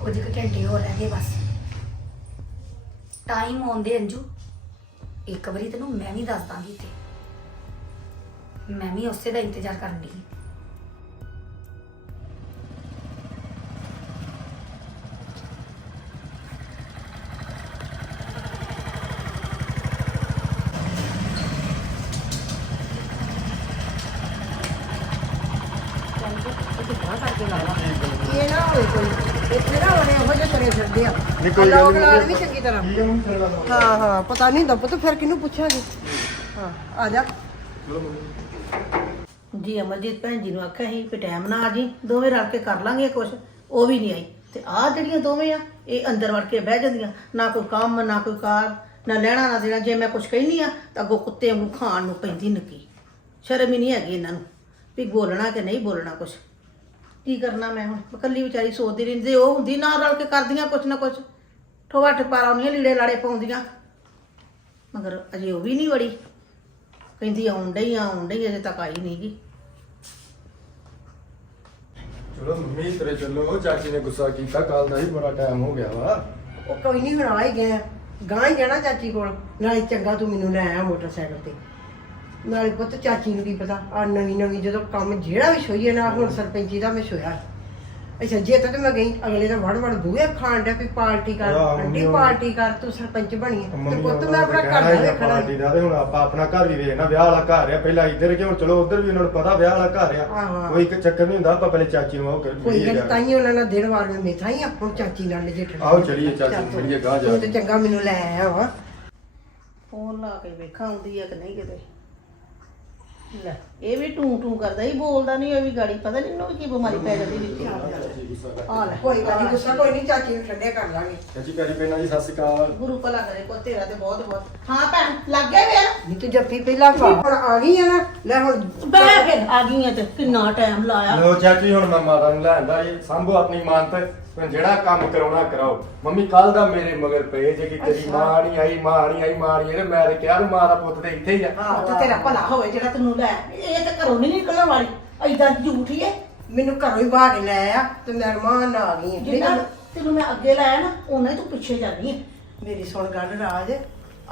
ਕੁਝ ਕੁ ਘੰਟੇ ਹੋਰ ਰਹਿ ਗਏ ਬਸ। ਟਾਈਮ ਆਉਂਦੇ ਅੰਜੂ। ਇੱਕ ਵਾਰੀ ਤੈਨੂੰ ਮੈਂ ਵੀ ਦੱਸ ਦਾਂਗੀ ਤੇ ਮੈਂ ਵੀ ਉਸੇ ਦਾ ਇੰਤਜ਼ਾਰ ਕਰਨ ਦੀ ਇਹ ਨਾ ਹੋਏ ਕੋਈ ਇੱਥੇ ਨਾ ਹੋਣੇ ਇਹੋ ਜਿਹੇ ਤਰੇ ਕੋਈ ਗੱਲ ਲੋਕ ਨਹੀਂ। ਲਾਲ ਵੀ ਚੰਗੀ ਤਰ੍ਹਾਂ। ਹੈ ਹਾਂ ਪਤਾ ਨਹੀਂ ਹੁੰਦਾ ਪੁੱਤ ਫਿਰ ਕਿਹਨੂੰ ਪੁੱਛਾਂਗੇ? ਹਾਂ ਆ ਜਾ। ਜੀ ਅਮਰਜੀਤ ਭੈਣ ਜੀ ਨੂੰ ਆਖਿਆ ਸੀ ਕਿ ਟਾਈਮ ਨਾ ਆ ਜੀ ਦੋਵੇਂ ਰਲ ਕੇ ਕਰ ਲਾਂਗੇ ਕੁਛ। ਉਹ ਵੀ ਨਹੀਂ ਆਈ। ਤੇ ਆਹ ਜਿਹੜੀਆਂ ਦੋਵੇਂ ਆ ਇਹ ਅੰਦਰ ਵੜ ਕੇ ਬਹਿ ਜਾਂਦੀਆਂ। ਨਾ ਕੋਈ ਕੰਮ ਨਾ ਕੋਈ ਕਾਰ ਨਾ ਲੈਣਾ ਨਾ ਦੇਣਾ। ਜੇ ਮੈਂ ਕੁਛ ਕਹਿਨੀ ਆ ਤਾਂ ਅੱਗੋਂ ਕੁੱਤੇ ਵਾਂਗੂ ਖਾਣ ਨੂੰ ਪੈਂਦੀ ਨਕੀ। ਸ਼ਰਮ ਹੀ ਨਹੀਂ ਹੈਗੀ ਇਹਨਾਂ ਨੂੰ ਵੀ ਬੋਲਣਾ ਕਿ ਨਹੀਂ ਬੋਲਣਾ ਕੁਛ। ਕੀ ਕਰਨਾ ਮੈਂ ਹੁਣ? ਇਕੱਲੀ ਵਿਚਾਰੀ ਸੋਚਦੀ ਰਹਿੰਦੀ ਉਹ ਹੁੰਦੀ ਨਾ ਰਲ ਕੇ ਕਰਦੀਆਂ ਕੁਛ ਨਾ ਕੁਛ। ਠੋਵਾ ਠਪਾਰਾ ਉਹਨੀਆਂ ਲੀੜੇ ਲਾੜੇ ਪਾਉਂਦੀਆਂ। ਮਗਰ ਅਜੇ ਉਹ ਵੀ ਨਹੀਂ ਵੜੀ। ਕਹਿੰਦੀ ਆਉਣ ਡਈ ਆ ਆਉਣ ਡਈ ਅਜੇ ਤੱਕ ਆਈ ਨਹੀਂਗੀ ਚਲੋ ਮੰਮੀ ਤੇਰੇ ਚੱਲੋ। ਚਾਚੀ ਨੇ ਗੁੱਸਾ ਕੀਤਾ ਕੱਲ ਦਾ ਹੀ ਬੜਾ ਟਾਈਮ ਹੋ ਗਿਆ ਵਾ। ਉਹ ਕੋਈ ਨਹੀਂ ਹੁਣ ਆ ਹੀ ਗਿਆ। ਗਾਂ ਹੀ ਜਾਣਾ ਚਾਚੀ ਕੋਲ। ਨਾਲੇ ਚੰਗਾ ਤੂੰ ਮੈਨੂੰ ਲੈ ਆਇਆ ਮੋਟਰਸਾਈਕਲ ਤੇ। ਨਾਲੇ ਪੁੱਤ ਚਾਚੀ ਨੂੰ ਕੀ ਪਤਾ ਆ ਨਵੀਂ ਨਵੀਂ ਜਦੋਂ ਕੰਮ ਜਿਹੜਾ ਵੀ ਛੋਈਏ ਨਾ ਹੁਣ ਸਰਪੰਚੀ ਦਾ ਮੈਂ ਛੋਇਆ ਅੱਛਾ ਜੇ ਤਾਂ ਮੈਂ ਗਈ ਅਗਲੇ ਦਾ ਵੜ ਵੜ ਬੂਹੇ ਖਾਣ ਡਿਆ ਵੀ ਪਾਰਟੀ ਕਰ ਆਹ, ਆਂਟੀ ਪਾਰਟੀ ਕਰ ਤੂੰ ਸਰਪੰਚ ਬਣੀ। ਤੇ ਪੁੱਤ ਮੈਂ ਨੇ ਆਪਣਾ ਘਰ ਦਾ ਵੇਖਣਾ ਪਾਰਟੀ ਦਾ ਤੇ ਹੁਣ ਆਪਾਂ ਆਪਣਾ ਘਰ ਵੀ ਵੇਖਣਾ ਵਿਆਹ ਵਾਲਾ ਘਰ ਆ ਪਹਿਲਾਂ ਇੱਧਰ ਕਿ ਹੁਣ ਚਲੋ ਉੱਧਰ ਵੀ ਉਹਨਾਂ ਨੂੰ ਪਤਾ ਵਿਆਹ ਵਾਲਾ ਘਰ ਆ। ਕੋਈ ਇੱਕ ਚੱਕਰ ਨਹੀਂ ਹੁੰਦਾ ਆਪਾਂ ਪਹਿਲੇ ਚਾਚੀ ਨੂੰ ਕਰ ਕੋਈ ਗੱਲ ਤਾਂ ਹੀ ਉਹਨਾਂ ਨਾਲ ਦਿਨ ਵਾਰ ਮੈਂ ਮੇਥਾ ਹੀ ਆ, ਹੁਣ ਚਾਚੀ ਨਾਲ ਨਜਿੱਠਣਾ ਆਓ ਚਲੀਏ ਚਾਚੀ ਚਲੀਏ ਗਾਂ ਜਾ ਤੂੰ ਤੇ ਚੰਗਾ ਮੈਨੂੰ ਲੈ ਆਇਆ ਵਾ ਫੋਨ ਲਾ ਕੇ ਵੇਖਾਂ ਆਉਂਦੀ ਆ ਕਿ ਨਹੀਂ ਕਿਤੇ। ਲੈ ਇਹ ਵੀ ਟੂੰ ਟੂੰ ਕਰਦਾ ਹੀ ਬੋਲਦਾ ਨਹੀਂ ਇਹ ਵੀ ਗਾੜੀ ਪਤਾ ਨਹੀਂ ਇਹਨੂੰ ਵੀ ਕੀ ਬਿਮਾਰੀ ਪੈ ਜਾਂਦੀ ਵਿੱਚ। ਆ ਲੈ ਕੋਈ ਗੱਲ ਨਹੀਂ ਗੁੱਸਾ ਕੋਈ ਨਹੀਂ ਚਾਚੀ ਨੂੰ ਠੰਡੇ ਕਰ ਲਾਂਗੇ। ਚਾਚੀ ਪਿਆਰੀ ਪੈਣਾ ਜੀ ਸਤਿ ਸ਼੍ਰੀ ਅਕਾਲ। ਗੁਰੂ ਭਲਾ ਕਰੇ ਕੋ ਤੇਰਾ ਤੇ ਬਹੁਤ ਬਹੁਤ। ਹਾਂ ਭੈਣ ਲੱਗ ਗਿਆ ਵੇ ਨਹੀਂ ਤੂੰ ਜੱਫੀ ਪਹਿਲਾਂ ਪਾ ਹੁਣ ਆ ਗਈ ਆ ਨਾ ਲੈ ਹੁਣ ਬੈ ਫਿਰ। ਆ ਗਈਆਂ ਤੇ ਕਿੰਨਾ ਟਾਈਮ ਲਾਇਆ। ਲੋ ਚਾਚੀ ਹੁਣ ਮੈਂ ਮਾਤਾ ਨੂੰ ਲੈਂਦਾ ਇਹ ਸੰਭੋ ਆਪਣੀ ਮਾਨ ਹੁਣ ਜਿਹੜਾ ਕੰਮ ਕਰਾਉਣਾ ਕਰਾਓ। ਮੰਮੀ ਕੱਲ ਦਾ ਮੇਰੇ ਮਗਰ ਪਏ ਜੇ ਕਿ ਤੇਰੀ। ਮਾਂ ਨਹੀਂ ਆਈ ਮਾਂ ਨਹੀਂ ਆਈ ਮਾਂ ਨਹੀਂ ਆਈ। ਮੈਂ ਤੇ ਕਿਹਾ ਵੀ ਮਾਂ ਦਾ ਪੁੱਤ ਤੇ ਇੱਥੇ ਹੀ ਆ। ਆਹ ਤੇ ਤੇਰਾ ਭਲਾ ਹੋਵੇ ਜਿਹੜਾ ਤੈਨੂੰ ਲੈ ਇਹ ਤੇ ਘਰੋਂ ਨਹੀਂ ਨਿਕਲਣ ਵਾਲੀ। ਐਦਾਂ ਝੂਠੀ ਏ ਮੈਨੂੰ ਘਰੋਂ ਹੀ ਬਾਹਰ ਹੀ ਲੈ ਆ ਤੇ ਮੈਂ ਰਮਾਨ ਨਾਲ ਆ। ਗਈ। ਜਿੰਨਾ ਤੈਨੂੰ ਮੈਂ ਅੱਗੇ ਲਾਇਆ ਨਾ ਉਹਨਾਂ ਹੀ ਤੂੰ ਪਿੱਛੇ ਜਾਂਦੀ ਮੇਰੀ ਸੁਣ ਗੱਲ ਰਾਜ।